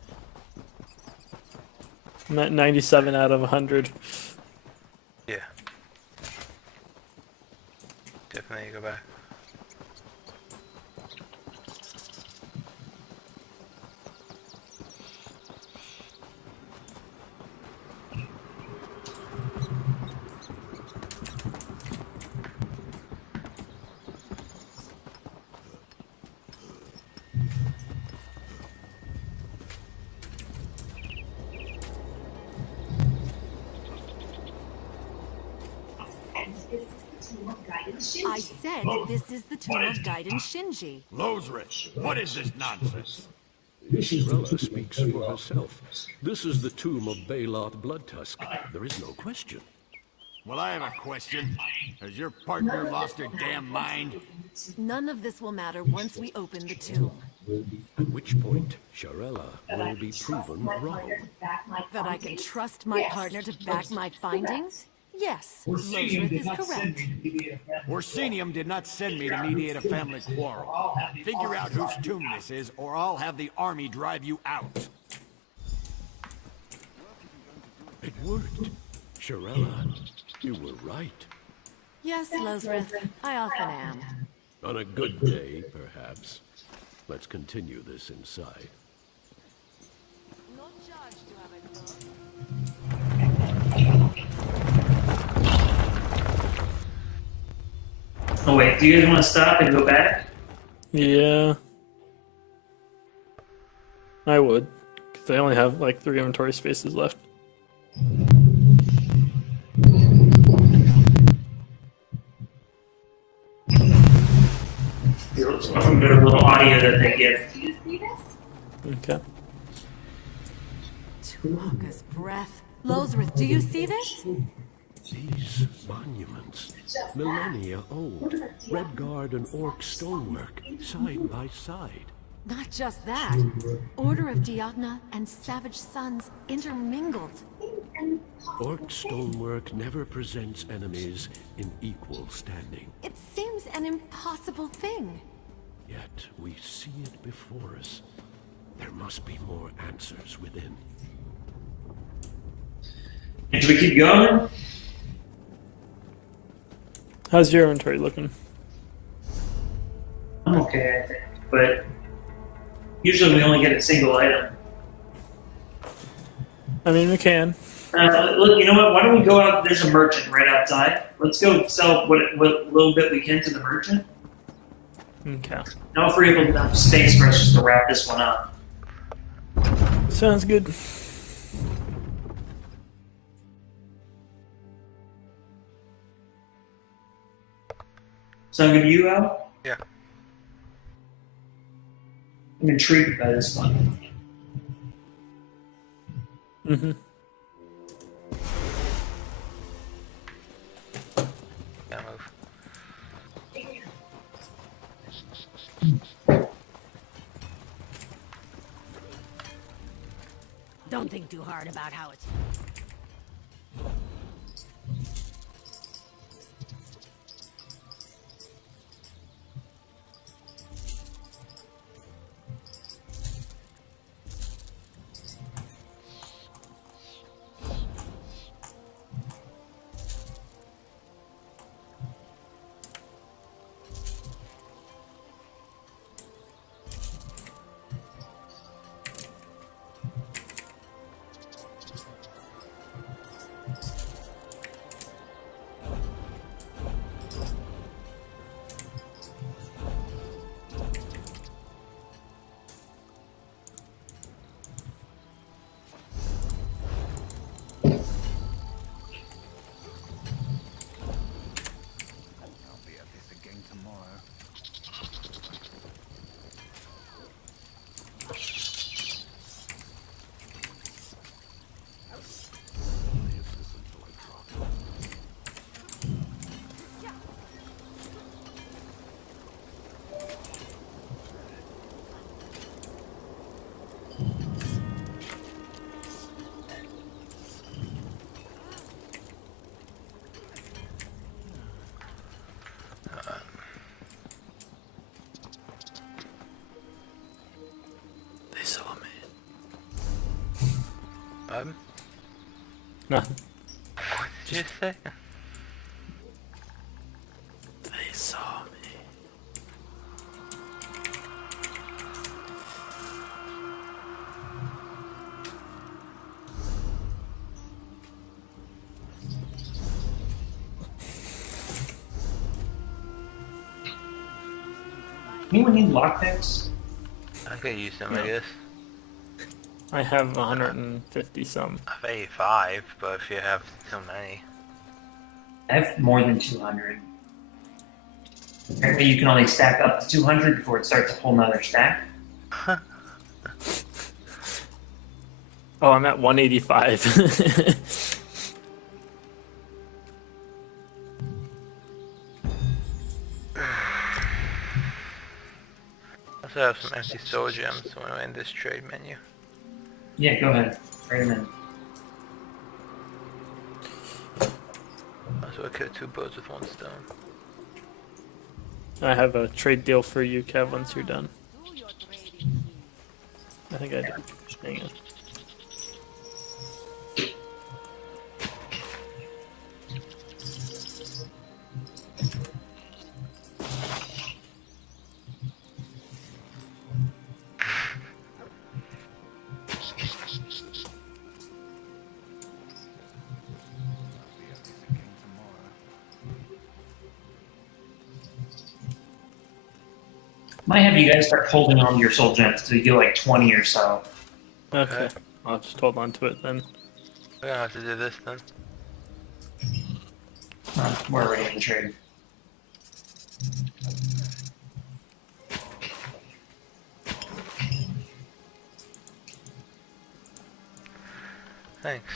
I'm at 97 out of 100. Yeah. Definitely go back. I said this is the tomb of Gaiden Shinji. Lozrich, what is this nonsense? Shirella speaks for herself. This is the tomb of Balot Bloodtusk. There is no question. Well, I have a question. Has your partner lost her damn mind? None of this will matter once we open the tomb. At which point, Shirella will be proven wrong. That I can trust my partner to back my findings? Yes, Lozrith is correct. Orsinium did not send me to mediate a family quarrel. Figure out whose tomb this is, or I'll have the army drive you out. It worked. Shirella, you were right. Yes, Lozrith, I often am. On a good day, perhaps. Let's continue this inside. Oh wait, do you guys want to stop and go back? Yeah. I would. Because I only have like 3 inventory spaces left. From their little audio that they give. Do you see this? Okay. Tuaka's breath. Lozrith, do you see this? These monuments, millennia old, Redguard and Orc stonework, side by side. Not just that. Order of Diagna and Savage Sons intermingled. Orc stonework never presents enemies in equal standing. It seems an impossible thing. Yet we see it before us. There must be more answers within. And should we keep going? How's your inventory looking? I'm okay, I think. But usually we only get a single item. I mean, we can. Look, you know what? Why don't we go out? There's a merchant right outside. Let's go sell what little bit we can to the merchant. Okay. Now if we're able to have enough space for us just to wrap this one up. Sounds good. Sound good to you, Al? Yeah. I'm intrigued by this one. Mm-hmm. Yeah, move. Don't think too hard about how it's... They saw me. Nothing. What did you say? They saw me. Anyone need lockpicks? I could use them, I guess. I have 150 some. I have 85, but if you have so many. I have more than 200. Apparently you can only stack up to 200 before it starts a whole nother stack. Oh, I'm at 185. I also have some empty soul gems when we're in this trade menu. Yeah, go ahead. Trade them in. So I kill two birds with one stone. I have a trade deal for you, Kev, once you're done. I think I did. Hang on. Might have you guys start holding on to your soul gems until you get like 20 or so. Okay. I'll just hold on to it then. We're gonna have to do this then. We're already in the trade. Thanks.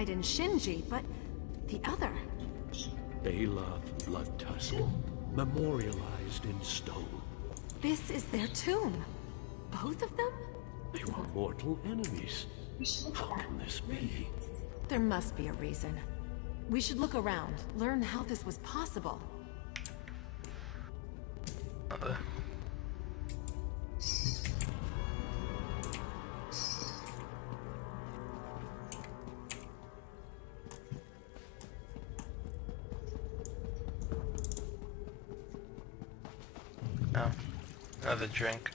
Gaiden Shinji, but the other. Baloth Bloodtusk, memorialized in stone. This is their tomb. Both of them? They were mortal enemies. How can this be? There must be a reason. We should look around, learn how this was possible. Oh, another drink.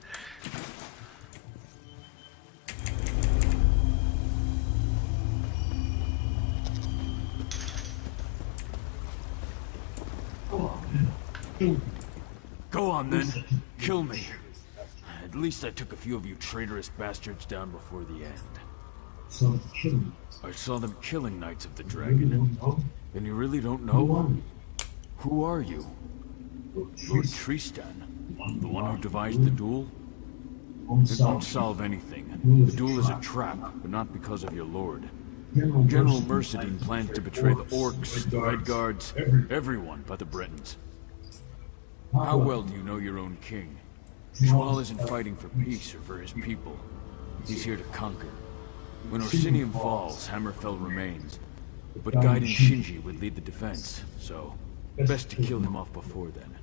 Go on then. Kill me. At least I took a few of you traitorous bastards down before the end. I saw them killing Knights of the Dragon. And you really don't know? Who are you? Lord Tristan? The one who devised the duel? It won't solve anything. The duel is a trap, but not because of your lord. General Mercedine plans to betray the Orcs, the Red Guards, everyone but the Britons. How well do you know your own king? Schwal isn't fighting for peace or for his people. He's here to conquer. When Orsinium falls, Hammerfell remains. But Gaiden Shinji would lead the defense, so best to kill him off before then.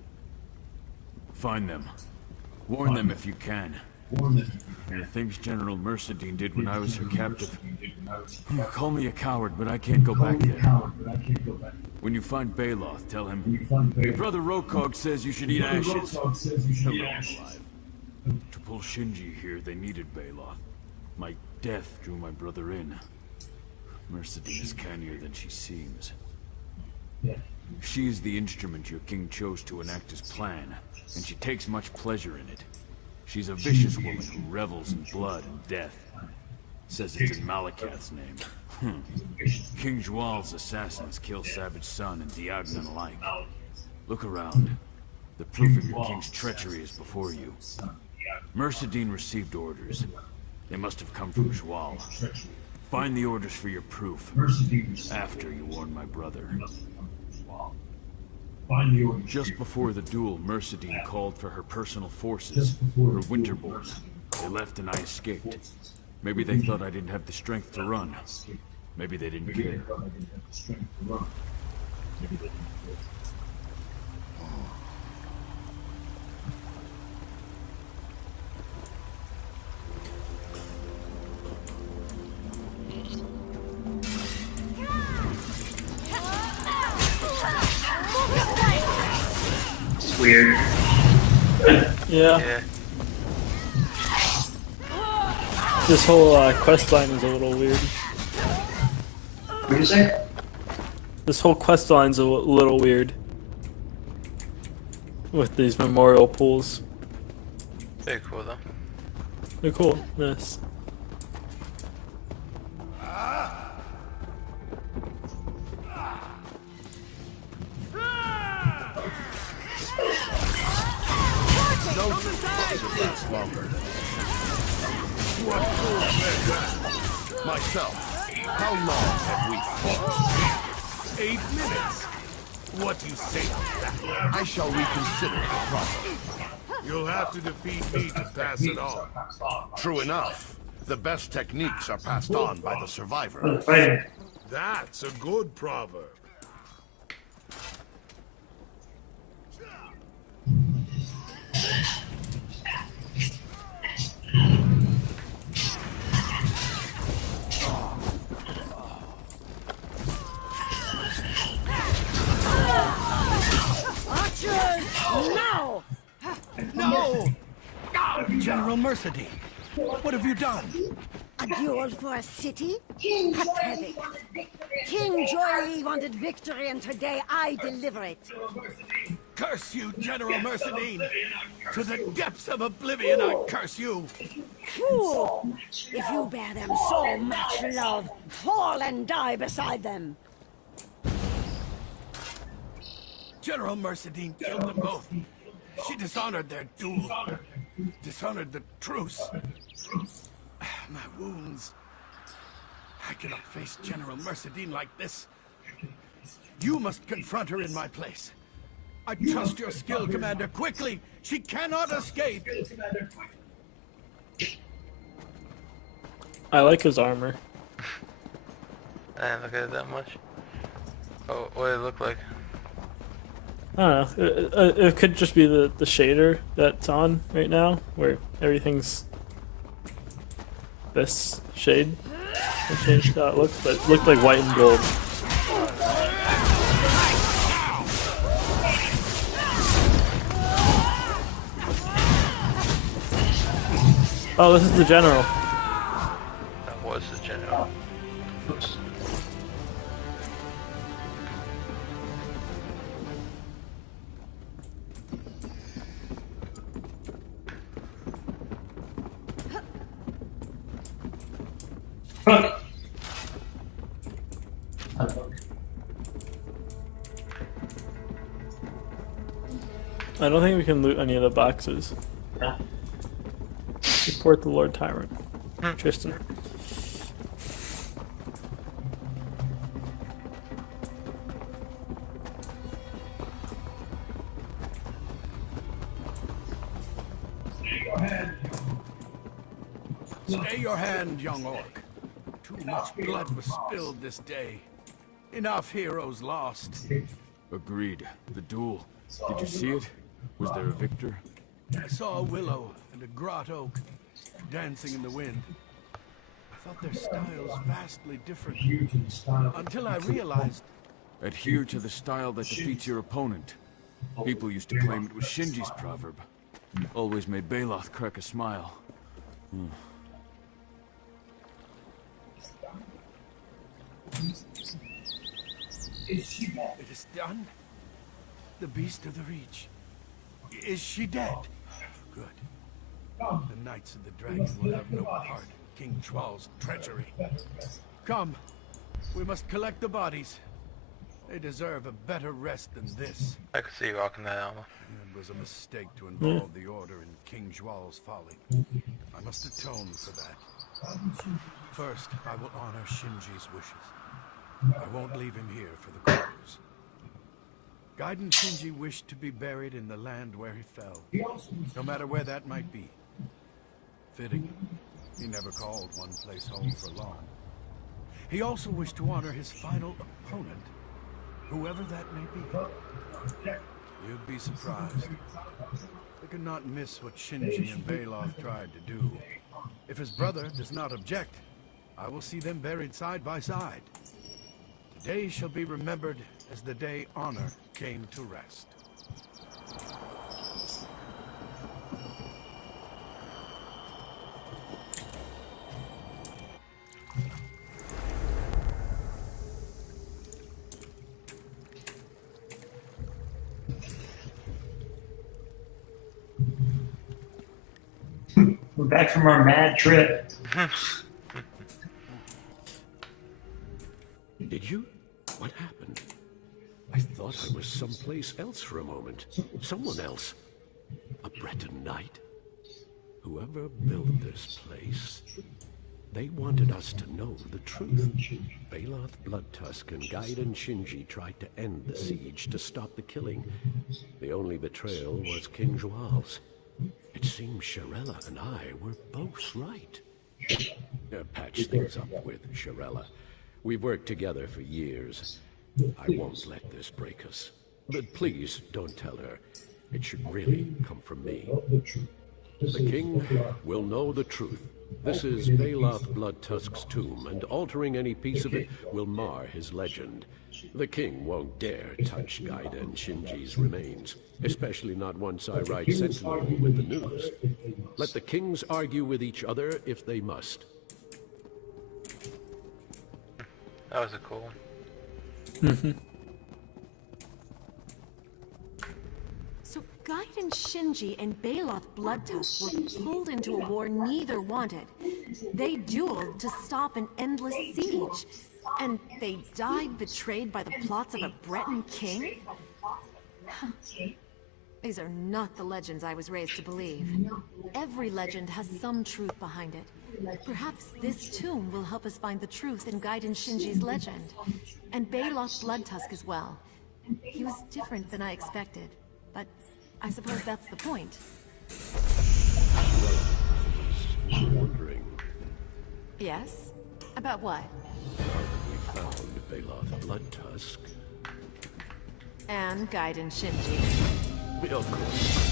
Find them. Warn them if you can. The things General Mercedine did when I was her captive. Call me a coward, but I can't go back there. When you find Baloth, tell him, your brother Rokog says you should eat ashes. Hello, alive. To pull Shinji here, they needed Baloth. My death drew my brother in. Mercedine is cannier than she seems. She is the instrument your king chose to enact his plan, and she takes much pleasure in it. She's a vicious woman who revels in blood and death. Says it's in Malakath's name. King Jual's assassins kill Savage Son and Diagnon alike. Look around. The proof of your king's treachery is before you. Mercedine received orders. They must have come from Jual. Find the orders for your proof. After you warn my brother. Just before the duel, Mercedine called for her personal forces, her Winterborn. They left and I escaped. Maybe they thought I didn't have the strength to run. Maybe they didn't care. It's weird. Yeah. This whole quest line is a little weird. What did you say? This whole quest line's a little weird. With these memorial pools. Very cool though. They're cool. Yes. No should last longer. What fools said that? Myself, how long have we fought? 8 minutes. What do you say to that? I shall reconsider the problem. You'll have to defeat me to pass it on. True enough. The best techniques are passed on by the survivor. That's a good proverb. Archers, now! No! General Mercedine, what have you done? A duel for a city? Pathetic. King Joy wanted victory, and today I deliver it. Curse you, General Mercedine! To the depths of oblivion, I curse you! Fool! If you bear them so much love, fall and die beside them. General Mercedine killed them both. She dishonored their duel. Dishonored the truce. My wounds. I cannot face General Mercedine like this. You must confront her in my place. I trust your skill, Commander. Quickly! She cannot escape! I like his armor. I didn't look at it that much. Oh, what did it look like? I don't know. It could just be the shader that's on right now, where everything's this shade. I changed how it looks, but it looked like white and gold. Oh, this is the general. That was the general. Oops. Fuck. I don't think we can loot any of the boxes. Yeah. Report the Lord Tyrant. Tristan. Stay your hand, young orc. Too much blood was spilled this day. Enough heroes lost. Agreed. The duel. Did you see it? Was there a victor? I saw a willow and a grot oak dancing in the wind. I thought their styles vastly different. Until I realized... Adhere to the style that defeats your opponent. People used to claim it was Shinji's proverb. Always made Baloth crack a smile. It is done. The beast of the Reach. Is she dead? Good. The Knights of the Dragon will have no part in King Chwal's treachery. Come, we must collect the bodies. They deserve a better rest than this. I could see you rocking that armor. It was a mistake to involve the Order in King Chwal's folly. I must atone for that. First, I will honor Shinji's wishes. I won't leave him here for the cause. Gaiden Shinji wished to be buried in the land where he fell, no matter where that might be. Fitting. He never called one place home for long. He also wished to honor his final opponent, whoever that may be. You'd be surprised. They could not miss what Shinji and Baloth tried to do. If his brother does not object, I will see them buried side by side. Today shall be remembered as the day honor came to rest. We're back from our mad trip. Did you? What happened? I thought I was someplace else for a moment. Someone else. A Breton knight? Whoever built this place, they wanted us to know the truth. Baloth Bloodtusk and Gaiden Shinji tried to end the siege to stop the killing. The only betrayal was King Joal's. It seems Shirella and I were both right. Patch things up with Shirella. We've worked together for years. I won't let this break us. But please don't tell her. It should really come from me. The king will know the truth. This is Baloth Bloodtusk's tomb, and altering any piece of it will mar his legend. The king won't dare touch Gaiden Shinji's remains, especially not once I ride Sentinel with the news. Let the kings argue with each other if they must. That was a cool one. So Gaiden Shinji and Baloth Bloodtusk were pulled into a war neither wanted. They dueled to stop an endless siege. And they died betrayed by the plots of a Breton king? These are not the legends I was raised to believe. every legend has some truth behind it. Perhaps this tomb will help us find the truth in Gaiden Shinji's legend. And Baloth Bloodtusk as well. He was different than I expected, but I suppose that's the point. I was wondering. Yes? About what? Now that we found Baloth Bloodtusk. And Gaiden Shinji. Of course.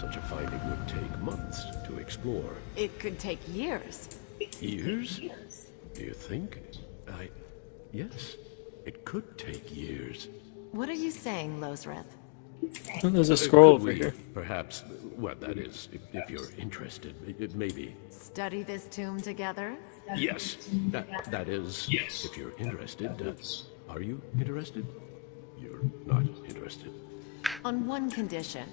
Such a finding would take months to explore. It could take years. Years? Do you think? Yes. It could take years. What are you saying, Lozreth? There's a scroll Could over we here. Perhaps, well, that is, if you're interested, maybe. Study this tomb together? Yes. That is, if you're interested. Are you interested? You're not interested. On one condition.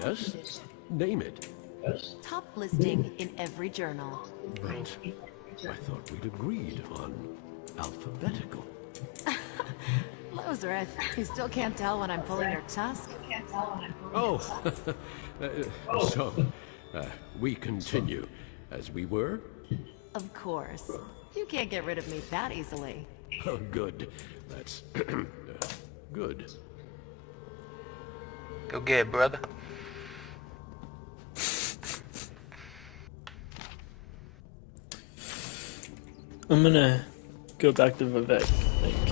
Yes? Name it. Top listing in every journal. But I thought we'd agreed on alphabetical. Lozreth, you still can't tell when I'm pulling your tusk? Oh, so we continue as we were? Of course. You can't get rid of me that easily. Oh, good. That's good. Go get it, brother. I'm gonna go back to Vivek, I think.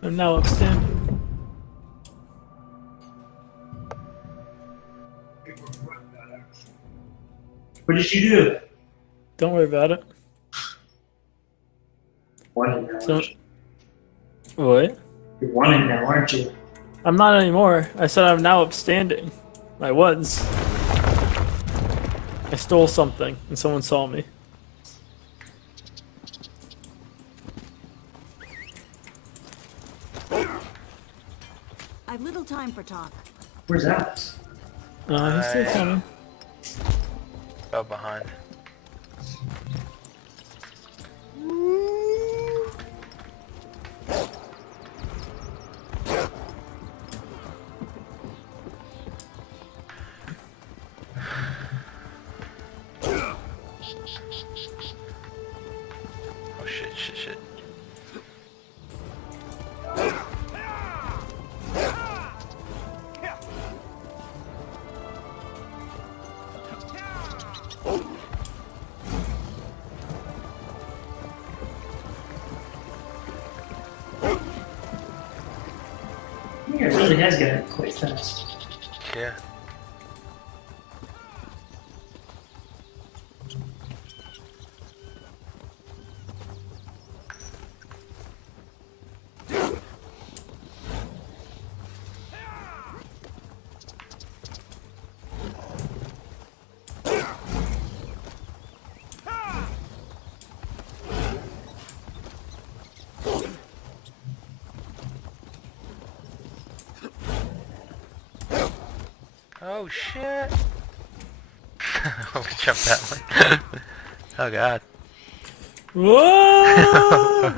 I'm now upstanding. What did you do? Don't worry about it. One now, So, aren't you? what? You're one now, aren't you? I'm not anymore. I said I'm now upstanding. I was. I stole something and someone saw me. I've little time for talk. Where's Alex? He's still coming. Oh, behind. Oh shit. Yeah, it really has gotten quite fast. Yeah. Oh shit! Oh, we jumped that one. Oh god. Whoa!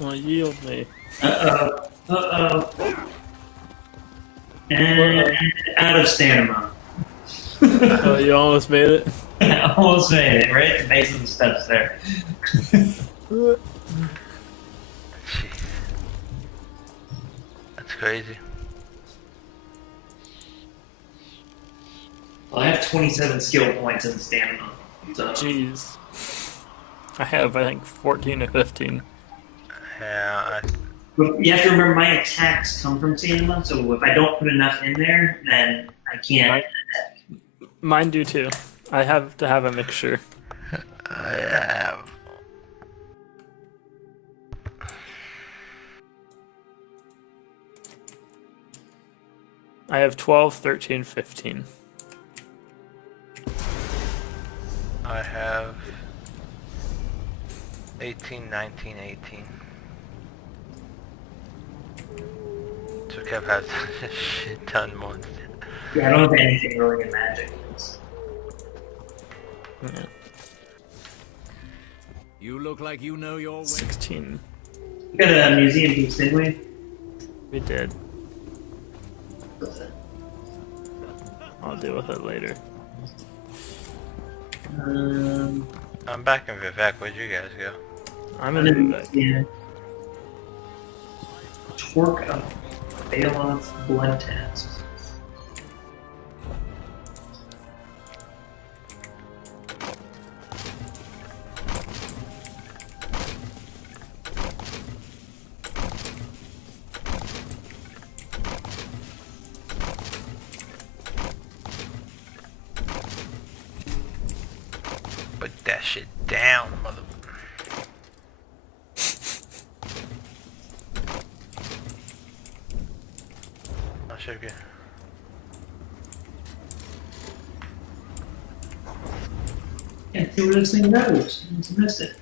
Oh, yield me. Uh-oh. And out of stamina. Oh, you almost made it? I almost made it, right at the base of the steps there. That's crazy. Well, I have 27 skill points in stamina. So. Jeez. I have, I think, 14 or 15. Yeah, But you have to remember my attacks come from stamina, so if I don't put enough in there, then I can't. Mine do too. I have to have a mixture. I have. I have 12, 13, 15. I have 18, 19, 18. So Kev has a shit ton more. Yeah, I don't have anything really in magic. Yeah. You look like you know your way. 16. We got a museum piece, didn't we? We did. I'll deal with it later. I'm back in Vivek. Where'd you guys go? I'm in Vivek. Yeah. Torque of Balon's blood tasks. Put that shit down, mother. I'll show you. Can't see where this thing goes. I just missed it.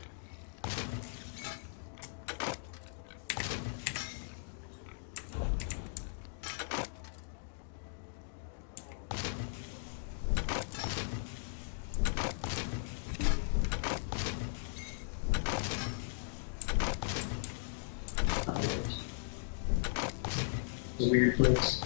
It's a weird place.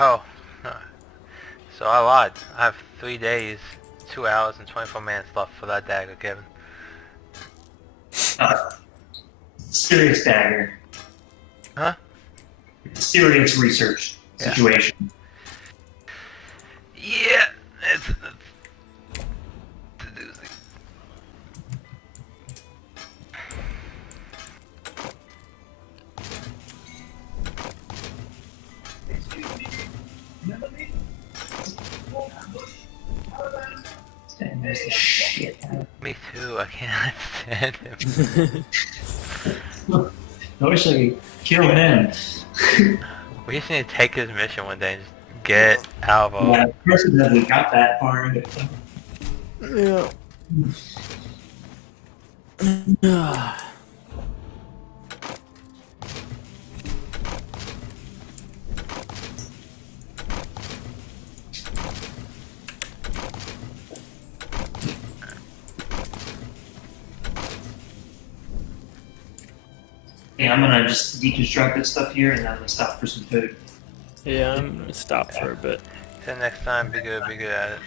Oh, so I lied. I have 3 days, 2 hours, and 24 minutes left for that dagger, Kevin. Serious dagger. Huh? Serious research situation. Yeah, it's a doozy. Dang, there's the shit out of Me too, I can't stand him. I wish I could kill him. We just need to take his mission one day and just get out of Yeah, the person that we got that far into it. Yeah. Yeah, I'm gonna just deconstruct this stuff here and then I'm gonna stop for some food. Yeah, I'm gonna stop for a bit. Till next time, be good at it.